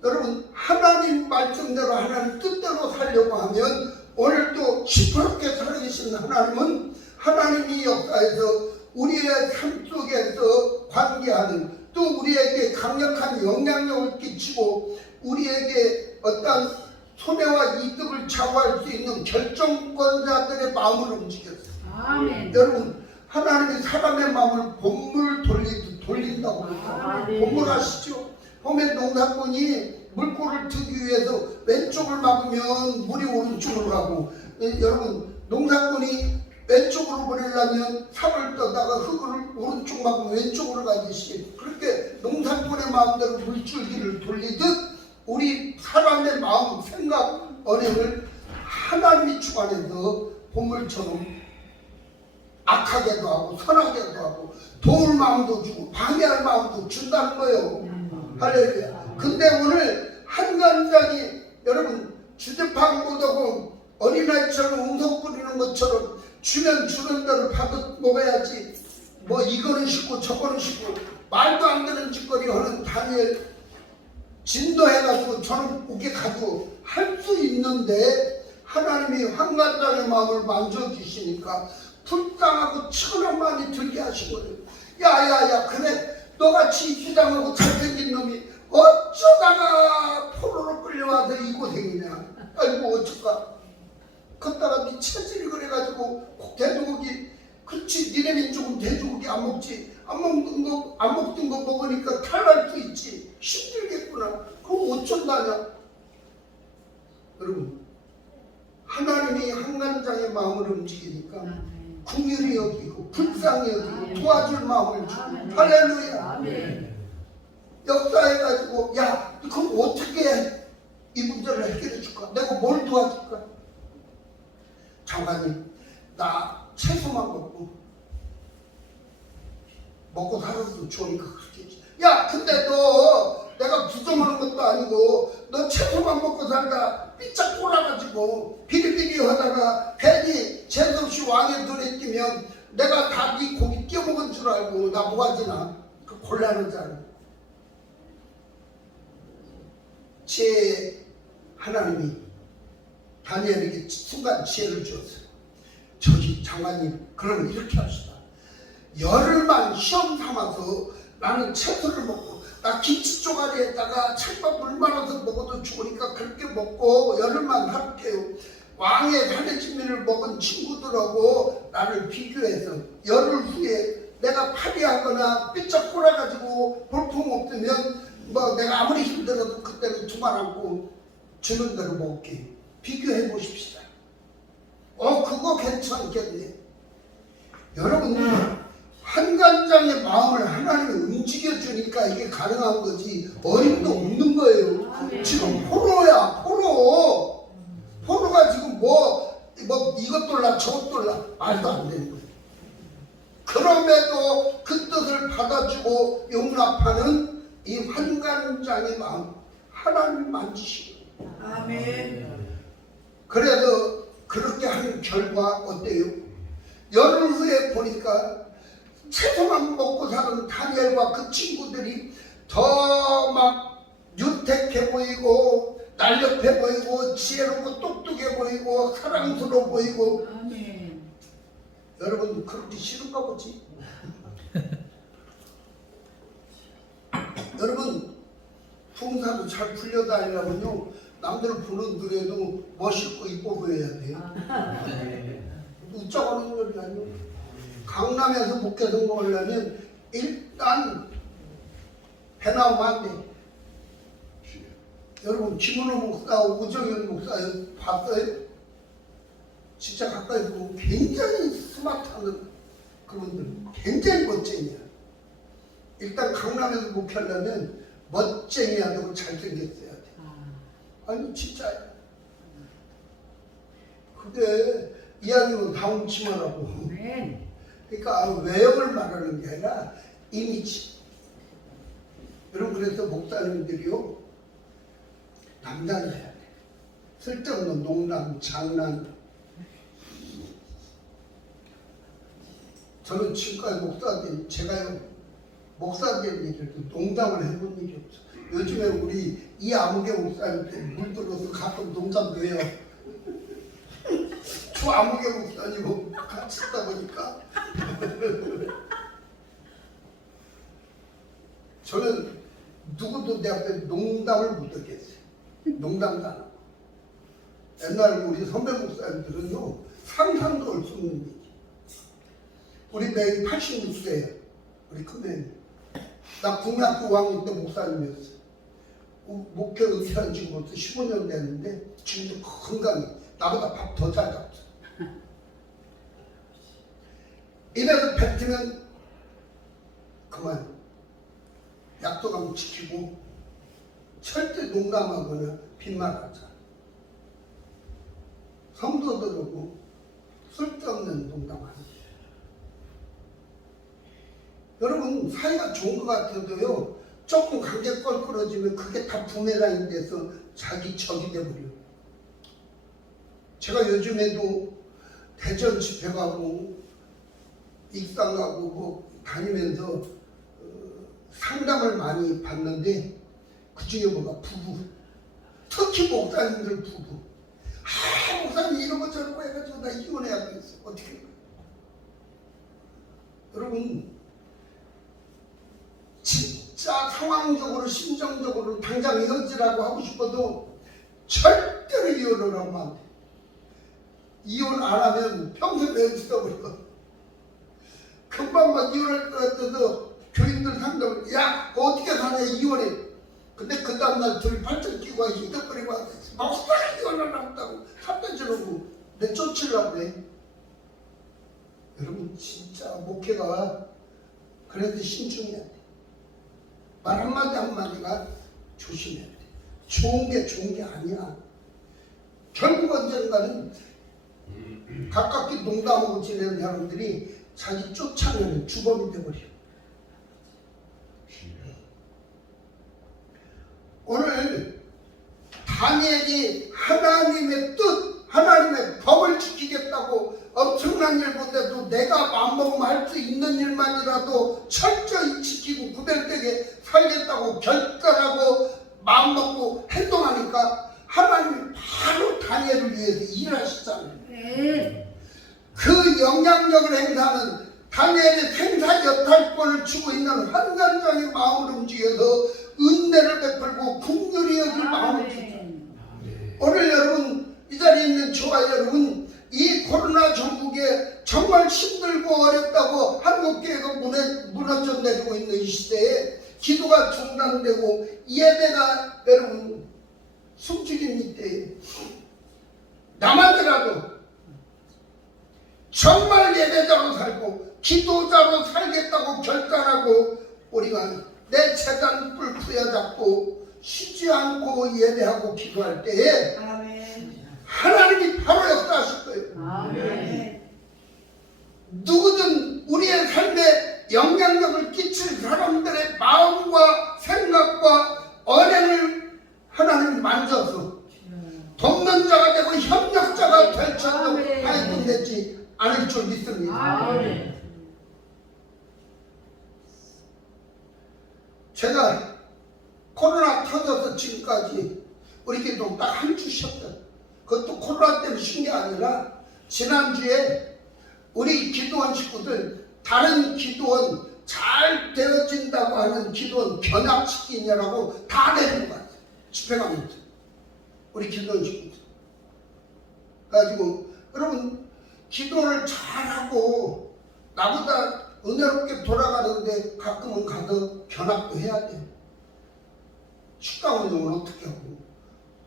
여러분, 하나님 말씀대로 하나님 뜻대로 살려고 하면 오늘도 시퍼렇게 살아계신 하나님은 하나님이 역사에서 우리의 삶 속에서 관계하는, 또 우리에게 강력한 영향력을 끼치고 우리에게 어떤 손해와 이득을 좌우할 수 있는 결정권자들의 마음을 움직였어요. 아멘. 여러분, 하나님이 사람의 마음을 본물 돌린다고 아멘. 본물 아시죠? 보면 농사꾼이 물꼬를 트기 위해서 왼쪽을 막으면 물이 오른쪽으로 가고, 여러분, 농사꾼이 왼쪽으로 보내려면 산을 떠다가 흙을 오른쪽 막으면 왼쪽으로 가듯이, 그렇게 농사꾼의 마음대로 물줄기를 돌리듯 우리 사람의 마음, 생각, 언행을 하나님이 주관해서 본물처럼 악하게도 하고 선하게도 하고 도울 마음도 주고 방해할 마음도 준다는 거예요. 할렐루야. 근데 오늘 환관장이, 여러분, 주제팡 못하고 어린아이처럼 웅성 부리는 것처럼 주면 주는 대로 받아 먹어야지, 뭐 이거는 싫고 저거는 싫고 말도 안 되는 짓거리 하는 다니엘 진도해가지고 저는 옥에 가지고 할 수 있는데, 하나님이 환관장의 마음을 만져주시니까 불쌍하고 천한 마음이 들게 하신 거예요. 야야야, 그래, 너같이 이쁘장하고 잘생긴 놈이 어쩌다가 포로로 끌려와서 이 고생이냐. 아이고 어쩔까. 걷다가 네 체질이 그래가지고 돼지고기, 그렇지, 니네 민족은 돼지고기 안 먹지. 안 먹던 거 먹으니까 탈날 수 있지. 힘들겠구나. 그럼 어쩐다냐. 여러분, 하나님 마음을 움직이니까 아멘. 긍휼히 여기고 불쌍히 여기고 아멘. 도와줄 마음을 주고 아멘. 할렐루야. 아멘. 역사해가지고 야 그럼 어떻게 이 문제를 해결해 줄까? 내가 뭘 도와줄까? 장관님 나 채소만 먹고 살아도 좋으니까 그렇게 했지. 야 근데 너 내가 부정하는 것도 아니고 너 채소만 먹고 살다 삐짝 꼴아가지고 비리비리 하다가 괜히 재수없이 왕의 눈에 띄면 내가 다 네 고기 띄어먹은 줄 알고 나 뭐하지나 그 곤란하잖아. 제 하나님이 다니엘에게 순간 지혜를 주었어요. 저기 장관님 그러면 이렇게 합시다. 열흘만 시험 삼아서 나는 채소를 먹고 나 김치 쪼가리에다가 찬밥 물 말아서 먹어도 좋으니까 그렇게 먹고 열흘만 할게요. 왕의 사내진미를 먹은 친구들하고 나를 비교해서 열흘 후에 내가 파리하거나 삐쩍 꼴아가지고 볼품 없으면 뭐 내가 아무리 힘들어도 그때는 두 말 안고 주는 대로 먹게 비교해 보십시다. 그거 괜찮겠네. 여러분 한간장의 마음을 하나님이 움직여주니까 이게 가능한 거지 어림도 없는 거예요. 아멘. 지금 포로야 포로. 포로가 지금 뭐 이것 돌라 저것 돌라 말도 안 되는 거예요. 그럼에도 그 뜻을 받아주고 용납하는 이 한간장의 마음 하나님 만지시고. 아멘. 그래도 그렇게 하는 결과 어때요? 열흘 후에 보니까 채소만 먹고 사는 다니엘과 그 친구들이 더 막 유택해 보이고 날렵해 보이고 지혜롭고 똑똑해 보이고 사랑스러워 보이고. 아멘. 여러분 그렇게 싫은가 보지? 여러분 풍사도 잘 풀려다니려면요 남들 보는 눈에도 멋있고 이뻐 보여야 돼요. 웃자고 하는 소리 아니에요. 강남에서 목회 성공하려면 일단 배 나오면 안 돼. 여러분 김은호 목사, 오정현 목사 봤어요? 진짜 가까이 보면 굉장히 스마트한 그분들 굉장히 멋쟁이야. 일단 강남에서 목회하려면 멋쟁이야 되고 잘생겼어야 돼. 아니 진짜 그게 이야기로 다운치 말하고. 아멘. 그러니까 외형을 말하는 게 아니라 이미지. 여러분 그래서 목사님들이요 남자를 해야 돼. 쓸데없는 농담, 장난. 저는 지금까지 목사들 제가요 목사들 일을 농담을 해본 일이 없어. 요즘에 우리 이 아무개 목사님들 물들어서 가끔 농담도 해요. 저 아무개 목사님하고 같이 있다 보니까 저는 누구도 내 앞에 농담을 못 하겠어요. 농담도 안 하고. 옛날 우리 선배 목사님들은요 상상도 할 수 없는 일이. 우리 매일 86세예요. 우리 큰매님. 나 국민학교 5학년 때 목사님이었어요. 목회 은퇴한 지 벌써 15년 됐는데 지금도 건강해. 나보다 밥 더 잘 잡죠. 입에서 뱉으면 그만. 약속하면 지키고 절대 농담하거나 빈말하자. 성도들하고 쓸데없는 농담하는. 여러분 사이가 좋은 것 같아도요 조금 관계 껄끄러지면 그게 다 부메랑이 돼서 자기 적이 돼버려요. 제가 요즘에도 대전 집회 가고 익산 가고 뭐 다니면서 상담을 많이 받는데 그중에 뭐가 부부, 특히 목사님들 부부. 목사님 이러고 저러고 해가지고 나 이혼해야 되겠어. 어떻게 해요? 여러분 진짜 상황적으로 심정적으로 당장 이혼지라고 하고 싶어도 절대로 이혼을 하면 안 돼. 이혼 안 하면 평생 내치어버려. 금방 막 이혼할 것 같아서 교인들 상담을 야 어떻게 사냐 이혼해. 근데 그 다음날 둘이 팔짱 끼고 히덕거리고 목사가 이혼을 한다고 탑변 지르고 내 쫓으려고 해. 여러분 진짜 목회가 그래도 신중해야 돼. 말 한마디 한마디가 조심해야 돼. 좋은 게 아니야. 결국 언젠가는 가깝게 농담하고 지내는 사람들이 자기 쫓아내는 주범이 되버려. 오늘 다니엘이 하나님의 뜻, 하나님의 법을 지키겠다고 엄청난 일 본데도 내가 마음먹으면 할 수 있는 일만이라도 철저히 지키고 구별되게 살겠다고 결단하고 마음먹고 행동하니까 하나님이 바로 다니엘을 위해서 일하시잖아요. 네. 그 영향력을 행사하는 다니엘의 생사 여탈권을 주고 있는 환관장의 마음을 움직여서 은혜를 베풀고 긍휼히 여길 마음을 주죠. 오늘 여러분 이 자리에 있는 저와 여러분 이 코로나 전국에 정말 힘들고 어렵다고 한국교회가 무너져 내리고 있는 이 시대에 기도가 중단되고 예배가 여러분 숨죽인 이때에 나만이라도 정말 예배자로 살고 기도자로 살겠다고 결단하고 우리가 내 재단 뿔 부여잡고 쉬지 않고 예배하고 기도할 때에 아멘. 하나님이 바로 역사하실 거예요. 아멘. 누구든 우리의 삶에 영향력을 끼칠 사람들의 마음과 생각과 언행을 하나님이 만져서 돕는 자가 되고 협력자가 될 줄로 하여금되지 않을 줄 믿습니다. 아멘. 제가 코로나 터져서 지금까지 우리 기도 딱 한 주 쉬었어요. 그것도 코로나 때문에 쉰 게 아니라 지난주에 우리 기도원 식구들 다른 기도원 잘 되어진다고 하는 기도원 변압시키냐라고 다 내리고 갔어요. 집회 가면서 우리 기도원 식구들 가지고 여러분 기도를 잘하고 나보다 은혜롭게 돌아가는데 가끔은 가서 견학도 해야 돼요. 축가 운동을 어떻게 하고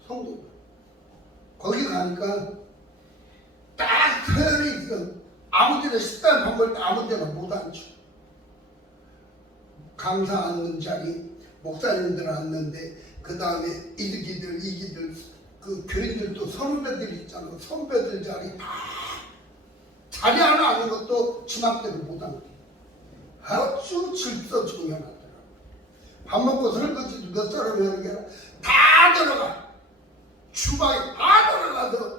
성도 거기 가니까 딱 서열이 있어. 아무데나 식당 밥 먹을 때 아무데나 못 앉혀. 강사 앉는 자리 목사님들 앉는데 그 다음에 이기들 그 교인들도 선배들 있잖아. 선배들 자리 다 자리 하나 앉는 것도 지맘대로 못 앉게. 아주 질서 중요하더라고. 밥 먹고 설거지도 몇 사람이 하는 게 아니라 다 들어가. 주방에 다 들어가서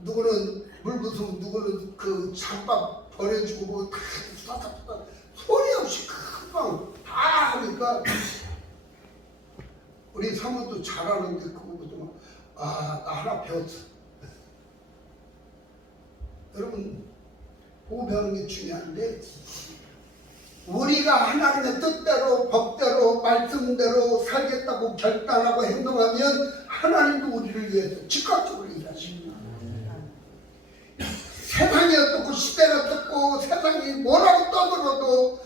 누구는 물 부수고 누구는 그 찬밥 버려주고 뭐 다 소리 없이 금방 다 하니까 우리 사모도 잘하는데 그거 보고 나 하나 배웠어. 여러분 그거 배우는 게 중요한데 우리가 하나님의 뜻대로 법대로 말씀대로 살겠다고 결단하고 행동하면 하나님도 우리를 위해서 즉각적으로 일하십니다. 세상이 어떻고 시대가 어떻고 세상이 뭐라고 떠들어도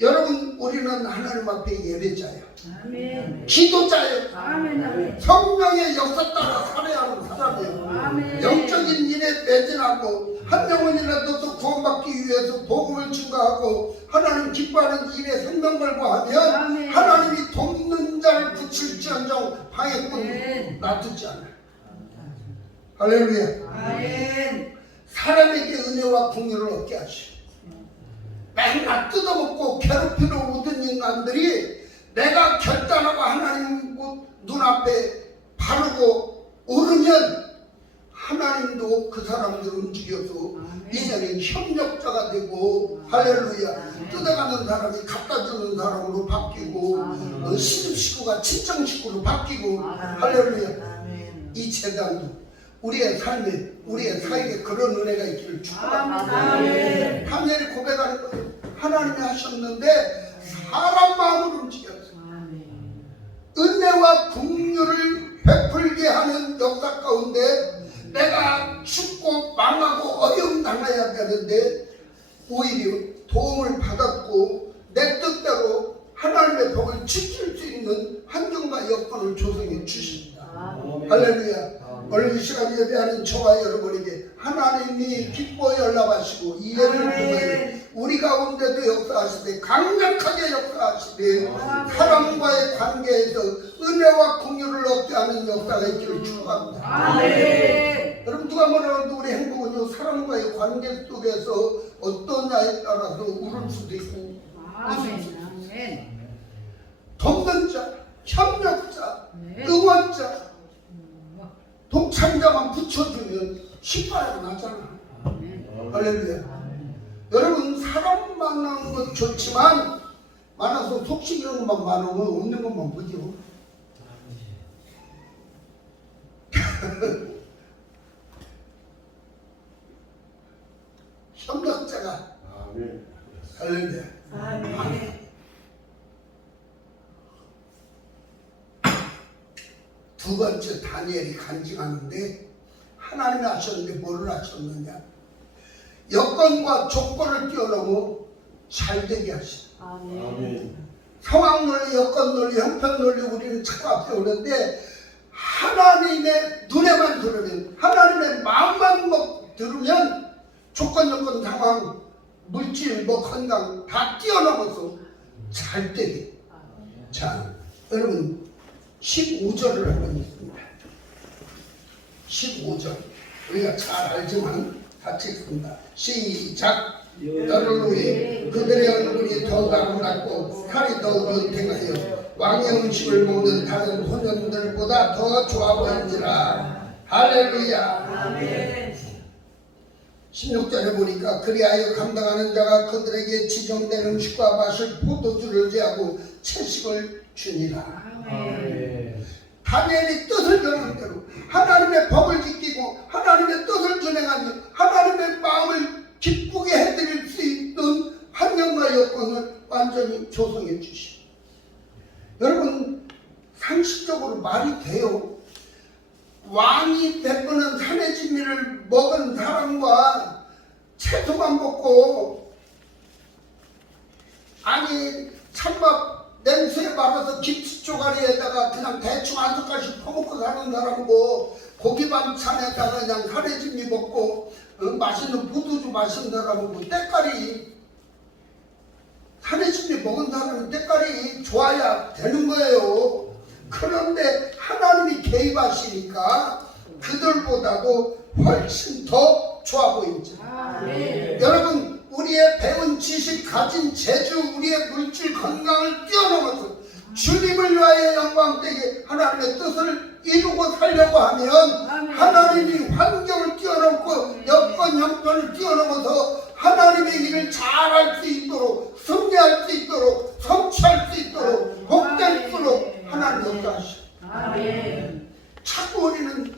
여러분 우리는 하나님 앞에 예배자예요. 아멘. 기도자예요. 아멘. 성령의 역사 따라 살아야 하는 사람이에요. 아멘. 영적인 일에 매진하고 한 명은이라도 또 구원받기 위해서 복음을 증가하고 하나님 기뻐하는 일에 생명 걸고 하면 아멘. 하나님이 돕는 자를 붙일지언정 방해꾼 아멘. 놔두지 않아요. 할렐루야. 아멘. 사람에게 은혜와 긍휼을 얻게 하시오. 맨날 뜯어먹고 괴롭히러 오던 인간들이 내가 결단하고 하나님 눈앞에 바르고 오르면 하나님도 그 사람들을 움직여서 이제는 협력자가 되고 할렐루야 뜯어가는 사람이 갖다 주는 사람으로 바뀌고 시집 식구가 친정 식구로 바뀌고 할렐루야. 아멘. 이 재단도 우리의 삶에 우리의 사역에 그런 은혜가 있기를 축복합니다. 아멘. 다니엘이 고백하는 거예요. 하나님이 하셨는데 사람 마음을 움직였어요. 은혜와 긍휼을 베풀게 하는 역사 가운데 내가 죽고 망하고 어려움 당해야 되는데 오히려 도움을 받았고 내 뜻대로 하나님의 법을 지킬 수 있는 환경과 여건을 조성해 주십니다. 할렐루야. 오늘 이 시간 예배하는 저와 여러분에게 하나님이 기뻐 연락하시고 이해를 통해 우리 가운데도 역사하시되 강력하게 역사하시되 사람과의 관계에서 은혜와 공유를 얻게 하는 역사가 있기를 축복합니다. 여러분 누가 뭐라도 우리 행복은요 사람과의 관계 속에서 어떠냐에 따라서 울을 수도 있고 웃을 수도 있고 돕는 자, 협력자, 응원자, 동참자만 붙여주면 신바람이 나잖아. 할렐루야. 여러분 사람 만나는 건 좋지만 많아서 속시기는 것만 많으면 없는 것만 보죠. 협력자가 할렐루야. 두 번째 다니엘이 간증하는데 하나님이 하셨는데 뭐를 하셨느냐? 여건과 조건을 뛰어넘어 잘되게 하시다. 상황 논리, 여건 논리, 형편 논리 우리는 자꾸 앞에 오는데 하나님의 눈에만 들으면 하나님의 마음만 들으면 조건, 여건, 상황, 물질, 건강 다 뛰어넘어서 잘되게. 자, 여러분 15절을 한번 읽습니다. 15절 우리가 잘 알지만 같이 읽습니다. 시작. 너를 위해 그들의 얼굴이 더 아름답고 살이 더 윤택하여 왕의 음식을 먹는 다른 소년들보다 더 좋아 보인지라. 할렐루야. 16절에 보니까 그리하여 감당하는 자가 그들에게 지정된 음식과 마실 포도주를 제하고 채식을 주니라. 다니엘이 뜻을 정한 대로 하나님의 법을 지키고 하나님의 뜻을 준행하며 하나님의 마음을 기쁘게 해드릴 수 있는 환경과 여건을 완전히 조성해 주시오. 여러분 상식적으로 말이 돼요. 왕이 베푸는 산의 진미를 먹은 사람과 채소만 먹고 아니 찬밥 냄새에 말아서 김치 쪼가리에다가 그냥 대충 한 숟갈씩 퍼먹고 사는 사람고 고기 반찬에다가 그냥 산의 진미 먹고 맛있는 포도주 마시는 사람하고 때깔이 산의 진미 먹은 사람은 때깔이 좋아야 되는 거예요. 그런데 하나님이 개입하시니까 그들보다도 훨씬 더 좋아 보입니다. 여러분 우리의 배운 지식, 가진 재주, 우리의 물질, 건강을 뛰어넘어서 주님을 위하여 영광되게 하나님의 뜻을 이루고 살려고 하면 하나님이 환경을 뛰어넘고 여건, 형편을 뛰어넘어서 하나님의 일을 잘할 수 있도록, 승리할 수 있도록, 성취할 수 있도록, 복될수록 하나님 역사하시오. 자꾸 우리는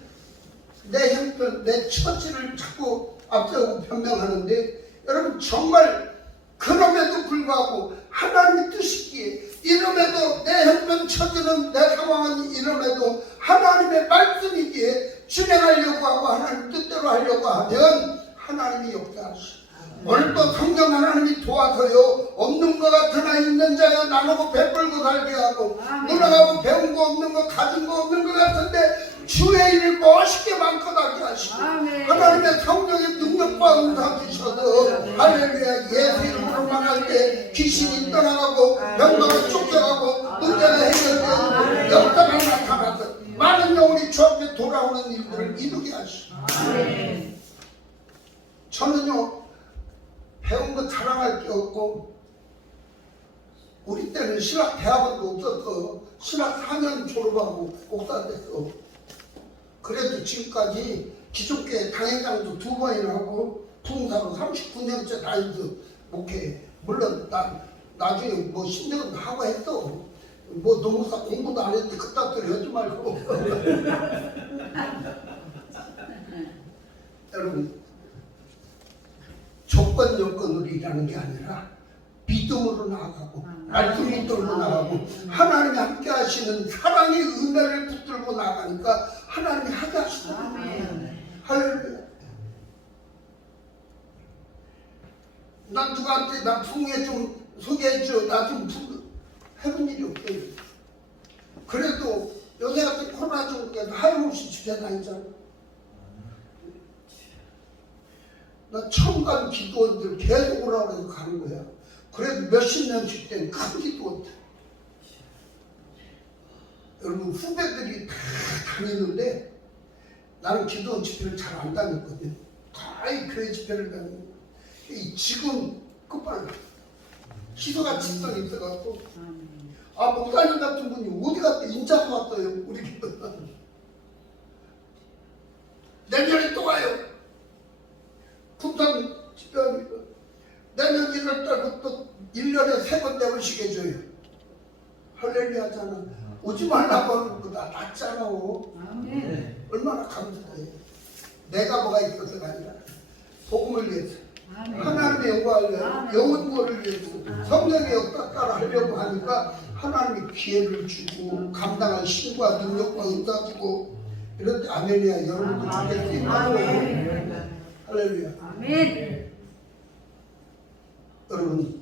내 형편, 내 처지를 자꾸 앞세우고 변명하는데 여러분 정말 그럼에도 불구하고 하나님의 뜻이기에 이름에도 내 형편 처지는 내 상황은 이름에도 하나님의 말씀이기에 진행하려고 하고 하나님 뜻대로 하려고 하면 하나님이 역사하시오. 오늘도 성경 하나님이 도와서요 없는 것 같으나 있는 자여 나누고 베풀고 살게 하고 누나하고 배운 거 없는 거 가진 거 없는 것 같은데 주의 일을 멋있게 많거하게 하시고 하나님의 성령의 능력과 은사 주셔서 할렐루야 예수 이름으로만 할 때 귀신이 떠나가고 병마가 쫓겨가고 문제가 해결되고 역사가 나타나서 많은 영혼이 주 앞에 돌아오는 일들을 이루게 하시고 저는요 배운 거 자랑할 게 없고 우리 때는 신학 대학원도 없었어. 신학 4년 졸업하고 목사 됐어. 그래도 지금까지 기존교회 당회장도 2번이나 하고 부흥사로 39년째 다니면서 목회. 물론 난 나중에 뭐 신대도 하고 했어. 뭐 노무사 공부도 안 했는데 그딴 소리 하지 말고. 여러분 조건 여건으로 일하는 게 아니라 믿음으로 나아가고 말씀 믿음으로 나아가고 하나님이 함께 하시는 사랑의 은혜를 붙들고 나가니까 하나님이 하게 하시더라고요. 할렐루야. 난 누구한테 나 부흥회 좀 소개해줘. 나 좀 해본 일이 없어요. 그래도 요새 같은 코로나 중에도 하염없이 집에 다니잖아. 나 처음 간 기도원들 계속 오라고 해서 가는 거야. 그래도 몇십 년씩 된 큰 기도원들. 여러분 후배들이 다 다니는데 나는 기도원 집회를 잘 안 다녔거든. 거의 교회 집회를 다니고 지금 끝발라 기도가 직성이 있어갖고 아 목사님 같은 분이 어디 갔대 인자도 왔어요 우리 기도. 내년에 또 와요. 군산 집회하니까 내년 1월달부터 1년에 3번 내원씩 해줘요. 할렐루야잖아. 오지 말라고 하는 거다 낫잖아. 아멘. 얼마나 감사해. 내가 뭐가 있어서가 아니라 복음을 위해서 아멘. 하나님의 영광을 위해서 아멘. 영혼 구원을 위해서 성령의 역사 따라 하려고 하니까 하나님이 기회를 주고 감당할 힘과 능력과 은사 주고 이럴 때 아멘이야. 여러분도 주게 수 있다고. 할렐루야. 아멘. 여러분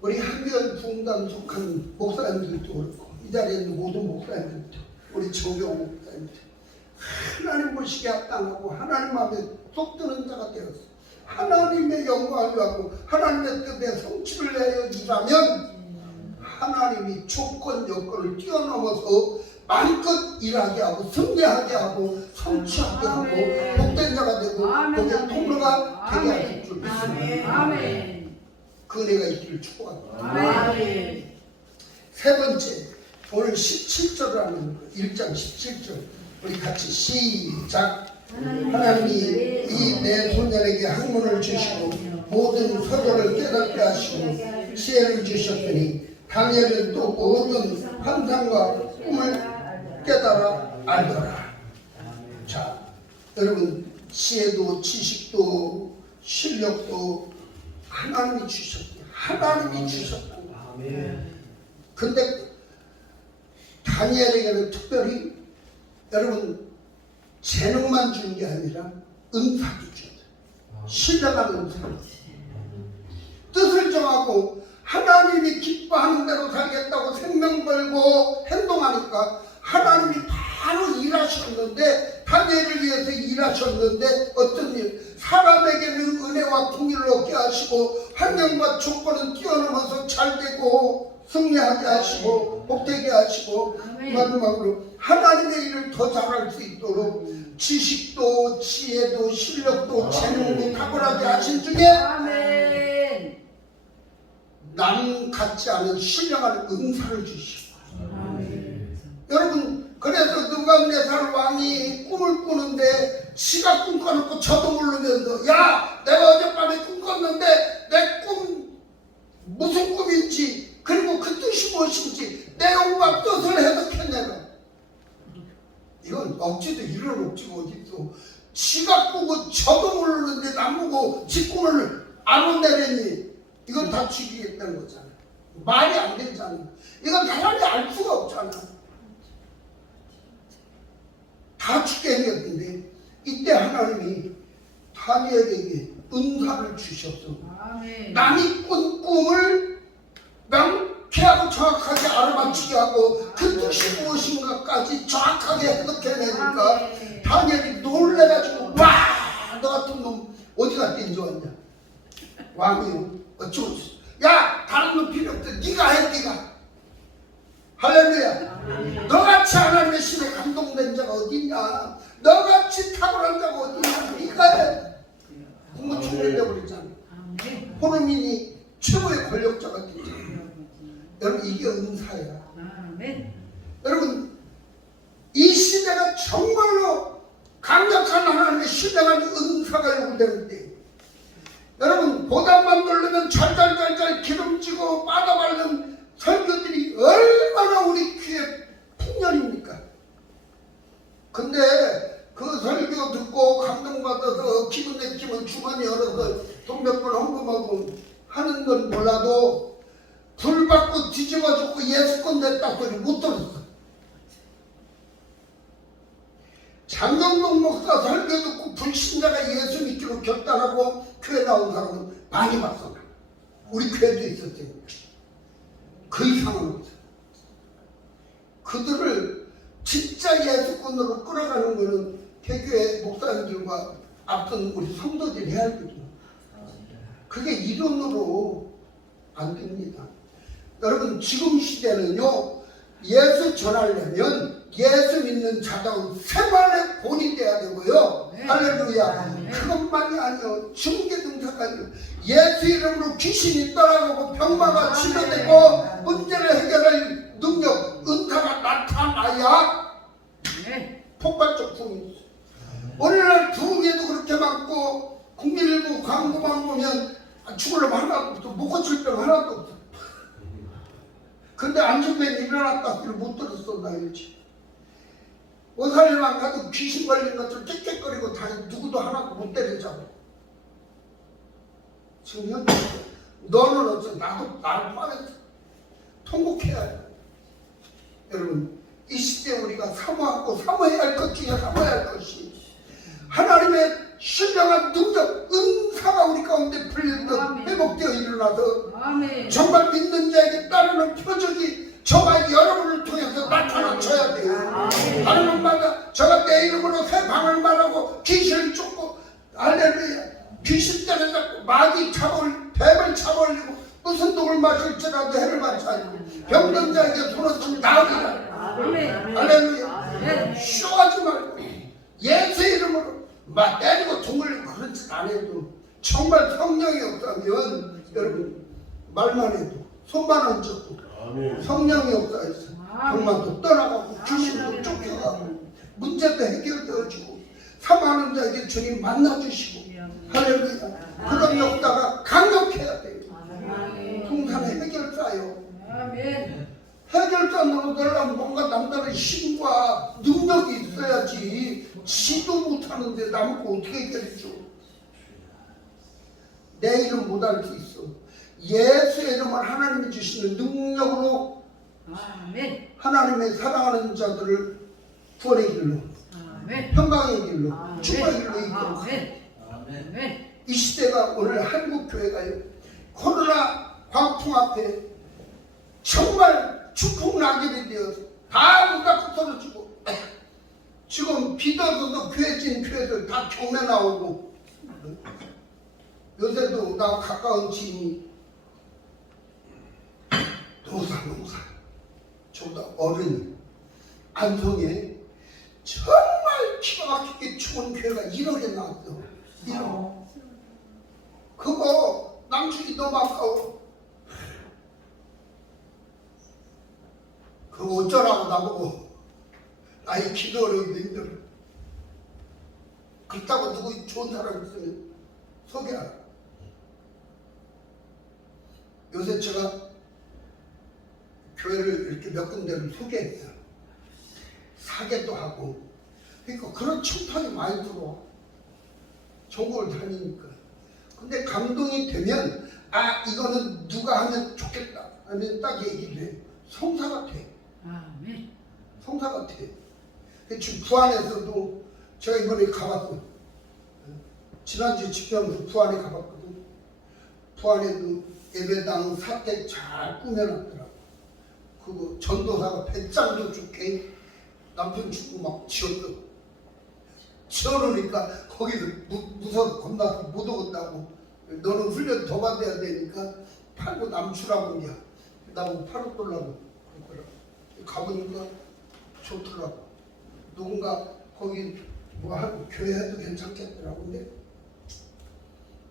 우리 한교회 부흥단 속한 목사님들도 그렇고 이 자리에 있는 모든 목사님들도 우리 조경 목사님들 하나님 보시기에 합당하고 하나님 마음에 쏙 드는 자가 되었어. 하나님의 영광을 위하고 하나님의 뜻에 성취를 내어 일하면 하나님이 조건 여건을 뛰어넘어서 마음껏 일하게 하고 승리하게 하고 성취하게 하고 아멘. 복된 자가 되고 아멘. 복의 통로가 되게 아멘. 하실 줄 믿습니다. 아멘. 그 은혜가 있기를 축복합니다. 아멘. 세 번째, 오늘 17절을 하는 거, 1장 17절. 우리 같이 시작. 하나님이 이 내 소년에게 학문을 주시고 모든 서도를 깨닫게 하시고 지혜를 주셨더니 다니엘은 또 모든 환상과 꿈을 깨달아 알더라. 자, 여러분 지혜도 지식도 실력도 하나님이 주셨다. 하나님이 주셨다. 근데 다니엘에게는 특별히 여러분 재능만 준 게 아니라 은사도 줬다. 신령한 은사. 뜻을 정하고 하나님이 기뻐하는 대로 살겠다고 생명 걸고 행동하니까 하나님이 바로 일하셨는데 다니엘을 위해서 일하셨는데 어떤 일? 사람에게는 은혜와 풍요를 얻게 하시고 환경과 조건은 뛰어넘어서 잘되고 승리하게 하시고 복되게 하시고 아멘. 마지막으로 하나님의 일을 더 잘할 수 있도록 지식도 지혜도 실력도 재능도 탁월하게 하신 중에 아멘. 남 같지 않은 신령한 은사를 주시고 아멘. 여러분 그래서 느부갓네살 왕이 꿈을 꾸는데 지가 꿈 꿔놓고 저도 모르면서 야 내가 어젯밤에 꿈 꿨는데 내 꿈 무슨 꿈인지 그리고 그 뜻이 무엇인지 내 영과 뜻을 해석했냐고. 이건 억지도 이런 억지가 어디 있어. 지가 꾸고 저도 모르는데 나보고 지 꿈을 알아내려니 이건 다 죽이겠다는 거잖아. 말이 안 되잖아. 이건 사람이 알 수가 없잖아. 다 죽게 생겼는데 이때 하나님이 다니엘에게 은사를 주셨어. 아멘. 남이 꾼 꿈을 명쾌하고 정확하게 알아맞히게 하고 그 뜻이 무엇인가까지 정확하게 해석해내니까 아멘. 다니엘이 놀래가지고 와! 너 같은 놈 어디 갔다 인지 왔냐? 왕이 어쩌고 야 다른 놈 필요 없대. 네가 해 네가. 할렐루야. 너같이 하나님의 신에 감동된 자가 어디냐? 너같이 탁월한 자가 어디냐? 네가 해. 공부 충분해버리잖아. 아멘. 호르민이 최고의 권력자가 됐잖아. 여러분 이게 은사야. 아멘. 여러분 이 시대가 정말로 강력한 하나님의 신령한 은사가 요구되는데 여러분 보답만 누르면 잘잘잘잘 기름지고 빠져바르는 설교들이 얼마나 우리 귀에 풍년입니까? 근데 그 설교 듣고 감동받아서 기분 내키면 주머니 열어서 돈 몇 번 헌금하고 하는 건 몰라도 불 받고 뒤집어 죽고 예수권 냈다 소리 못 들었어. 장경동 목사 설교 듣고 불신자가 예수 믿기로 결단하고 교회 나온 사람은 많이 봤어. 우리 교회도 있었어요. 그 이상은 없어. 그들을 진짜 예수권으로 끌어가는 거는 개교회 목사님들과 앞선 우리 성도들이 해야 할 거죠. 그게 이론으로 안 됩니다. 여러분 지금 시대는요, 예수 전하려면 예수 믿는 자다운 생활의 본이 돼야 되고요. 네. 할렐루야. 네. 그것만이 아니요, 중개등사까지 예수 이름으로 귀신이 떠나가고 병마가 치료되고 문제를 해결할 능력, 은사가 나타나야 네. 폭발적 부흥이 있어요. 오늘날 부흥에도 그렇게 많고 국민일보 광고만 보면 죽으려면 하나도 없어. 못 고칠 병 하나도 없어. 근데 안전벨 일어났다 소리를 못 들었어. 나 일찍 원산에만 가도 귀신 걸린 것들 깨끗거리고 다 누구도 하나도 못 때리자고. 지금 현재 너는 어째 나도 나를 빠졌어. 통곡해야 돼. 여러분 이 시대에 우리가 사모하고 사모해야 할 것 중에 사모해야 할 것이 하나님의 신령한 능력, 은사가 우리 가운데 풀리듯 회복되어 일어나서 아멘. 정말 믿는 자에게 따르는 표적이 저가 여러분을 통해서 나타나줘야 돼요. 하는 말다 저가 내 이름으로 새 방을 말하고 귀신을 쫓고 할렐루야 귀신 때려잡고 마귀 잡을 뱀을 잡아올리고 무슨 독을 마실지라도 해를 받지 않고 병든 자에게 손을 좀 나으리라. 아멘. 할렐루야. 쇼하지 말고 예수 이름으로 막 때리고 둥글리고 그런 짓 안 해도 정말 성령이 없다면 여러분 말만 해도 손만 얹어도 성령이 없다 해서 병만도 떠나가고 귀신도 쫓겨가고 문제도 해결되어지고 사모하는 자에게 주님 만나주시고 할렐루야. 그런 역사가 강력해야 돼요. 동산의 해결자요. 아멘. 해결자 노릇하려면 뭔가 남다른 힘과 능력이 있어야지 지도 못하는데 남고 어떻게 해결해줘. 내 이름 못할 수 있어. 예수의 이름을 하나님이 주시는 능력으로 아멘. 하나님의 사랑하는 자들을 구원의 길로 아멘. 평강의 길로 아멘. 축복의 길로 이끌어. 아멘. 아멘. 이 시대가 오늘 한국 교회가요 코로나 광풍 앞에 정말 축복낙엽이 되어서 다 문닫고 떨어지고 지금 비더도 교회 찐 교회들 다 경매 나오고 요새도 나 가까운 지인이 농사 저보다 어른 안성에 정말 기가 막히게 좋은 교회가 1억에 나왔어. 1억. 그거 남주기 너무 아까워. 그거 어쩌라고 나보고 나이 기도 어려운데 힘들어. 그렇다고 누구 좋은 사람 있으면 소개하라. 요새 제가 교회를 이렇게 몇 군데를 소개했어요. 사계도 하고. 그러니까 그런 칭찬이 많이 들어와. 전국을 다니니까. 근데 감동이 되면 아 이거는 누가 하면 좋겠다 하면 딱 얘기를 해. 성사가 돼. 아멘. 성사가 돼. 지금 부안에서도 제가 이번에 가봤어. 지난주 집회하면서 부안에 가봤거든. 부안에도 예배당 사택 잘 꾸며놨더라고. 그거 전도사가 배짱도 좋게 남편 죽고 막 지었어. 지어놓으니까 거기서 무서워서 겁나서 못 오겠다고. 너는 훈련 더 받아야 되니까 팔고 남주라고 그냥 나보고 팔을 돌라고 그러더라고. 가보니까 좋더라고. 누군가 거기 뭐 하고 교회 해도 괜찮겠더라고. 근데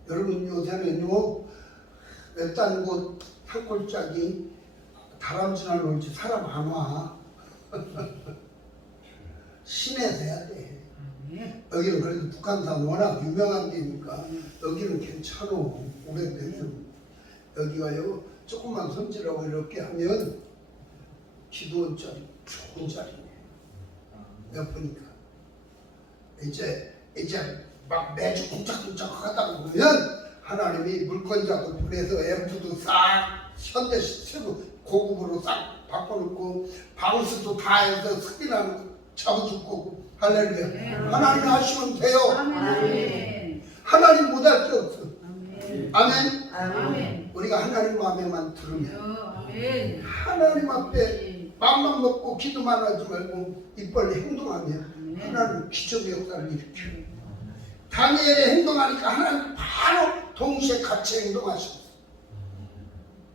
여러분 요새는요 외딴 곳 산골짜기 다람쥐나 놀지 사람 안 와. 시내에서 해야 돼. 여기는 그래도 북한산 워낙 유명한 데니까 여기는 괜찮아. 오래돼서 여기가요 조금만 손질하고 이렇게 하면 기도원짜리 좋은 자리네. 몇 보니까 이제 막 매주 쿵짝쿵짝 하다 보면 하나님이 물건자도 보내서 앰프도 싹 현대식으로 고급으로 싹 바꿔놓고 방수도 다 해서 스피나는 거 잡아줄 거고. 할렐루야. 하나님 하시면 돼요. 아멘. 하나님 못할 게 없어. 아멘. 아멘. 아멘. 우리가 하나님 마음에만 들으면 아멘. 하나님 앞에 맘만 먹고 기도만 하지 말고 입 벌리 행동하면 하나님 기적의 역사를 일으켜. 다니엘이 행동하니까 하나님 바로 동시에 같이 행동하셨어.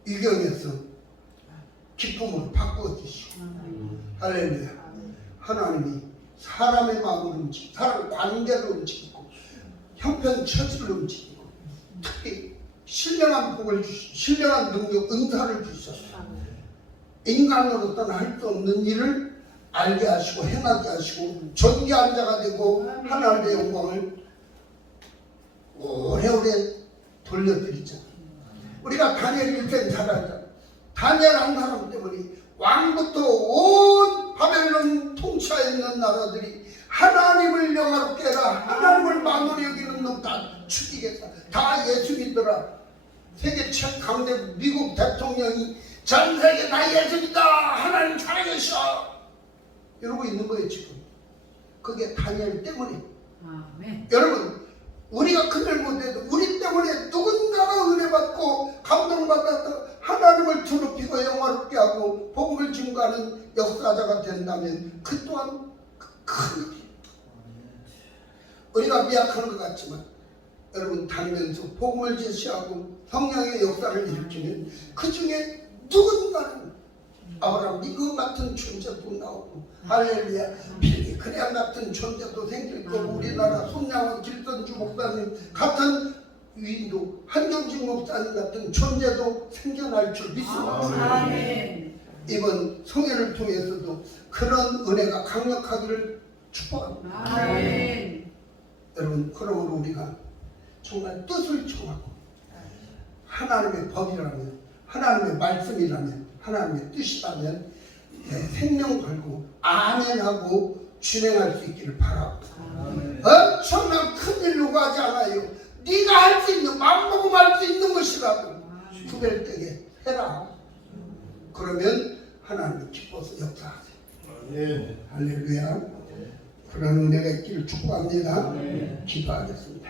이경에서 기쁨으로 바꾸어 주시고. 할렐루야. 하나님이 사람의 마음을 움직이고 사람 관계를 움직이고 형편 처지를 움직이고 특히 신령한 복을 주시고 신령한 능력 은사를 주셔서 인간으로서는 할 수 없는 일을 알게 하시고 행하게 하시고 존귀한 자가 되고 하나님의 영광을 오래오래 돌려드리잖아. 우리가 다니엘 일생 살았잖아. 다니엘 한 사람 때문에 왕부터 온 바벨론 통치하에 있는 나라들이 하나님을 영화롭게 해라, 하나님을 만으로 여기는 놈 다 죽이겠다, 다 예수 믿더라. 세계 최강대 미국 대통령이 전 세계 다 예수 믿다, 하나님 살아계셔 이러고 있는 거예요 지금. 그게 다니엘 때문에. 아멘. 여러분, 우리가 큰일 못해도 우리 때문에 누군가가 은혜받고 감동받아서 하나님을 두릅히고 영화롭게 하고 복음을 증거하는 역사자가 된다면 그 또한 큰 일이에요. 우리가 미약한 것 같지만 여러분, 다니면서 복음을 제시하고 성령의 역사를 일으키면 그 중에 누군가는 아브라함 이거 같은 존재도 나오고, 할렐루야, 빌리 그레아 같은 존재도 생길 거고, 우리나라 손양원 길선주 목사님 같은 위인도, 한경직 목사님 같은 존재도 생겨날 줄 믿습니다. 아멘. 이번 성회를 통해서도 그런 은혜가 강력하기를 축복합니다. 아멘. 여러분, 그러므로 우리가 정말 뜻을 청하고 하나님의 법이라면, 하나님의 말씀이라면, 하나님의 뜻이라면 생명 걸고 아멘하고 준행할 수 있기를 바랍니다. 엄청난 큰일 요구하지 않아요. 네가 할 수 있는, 마음먹으면 할 수 있는 것이라도 구별되게 해라. 그러면 하나님이 기뻐서 역사하세요. 할렐루야. 그런 은혜가 있기를 축복합니다. 기도하겠습니다.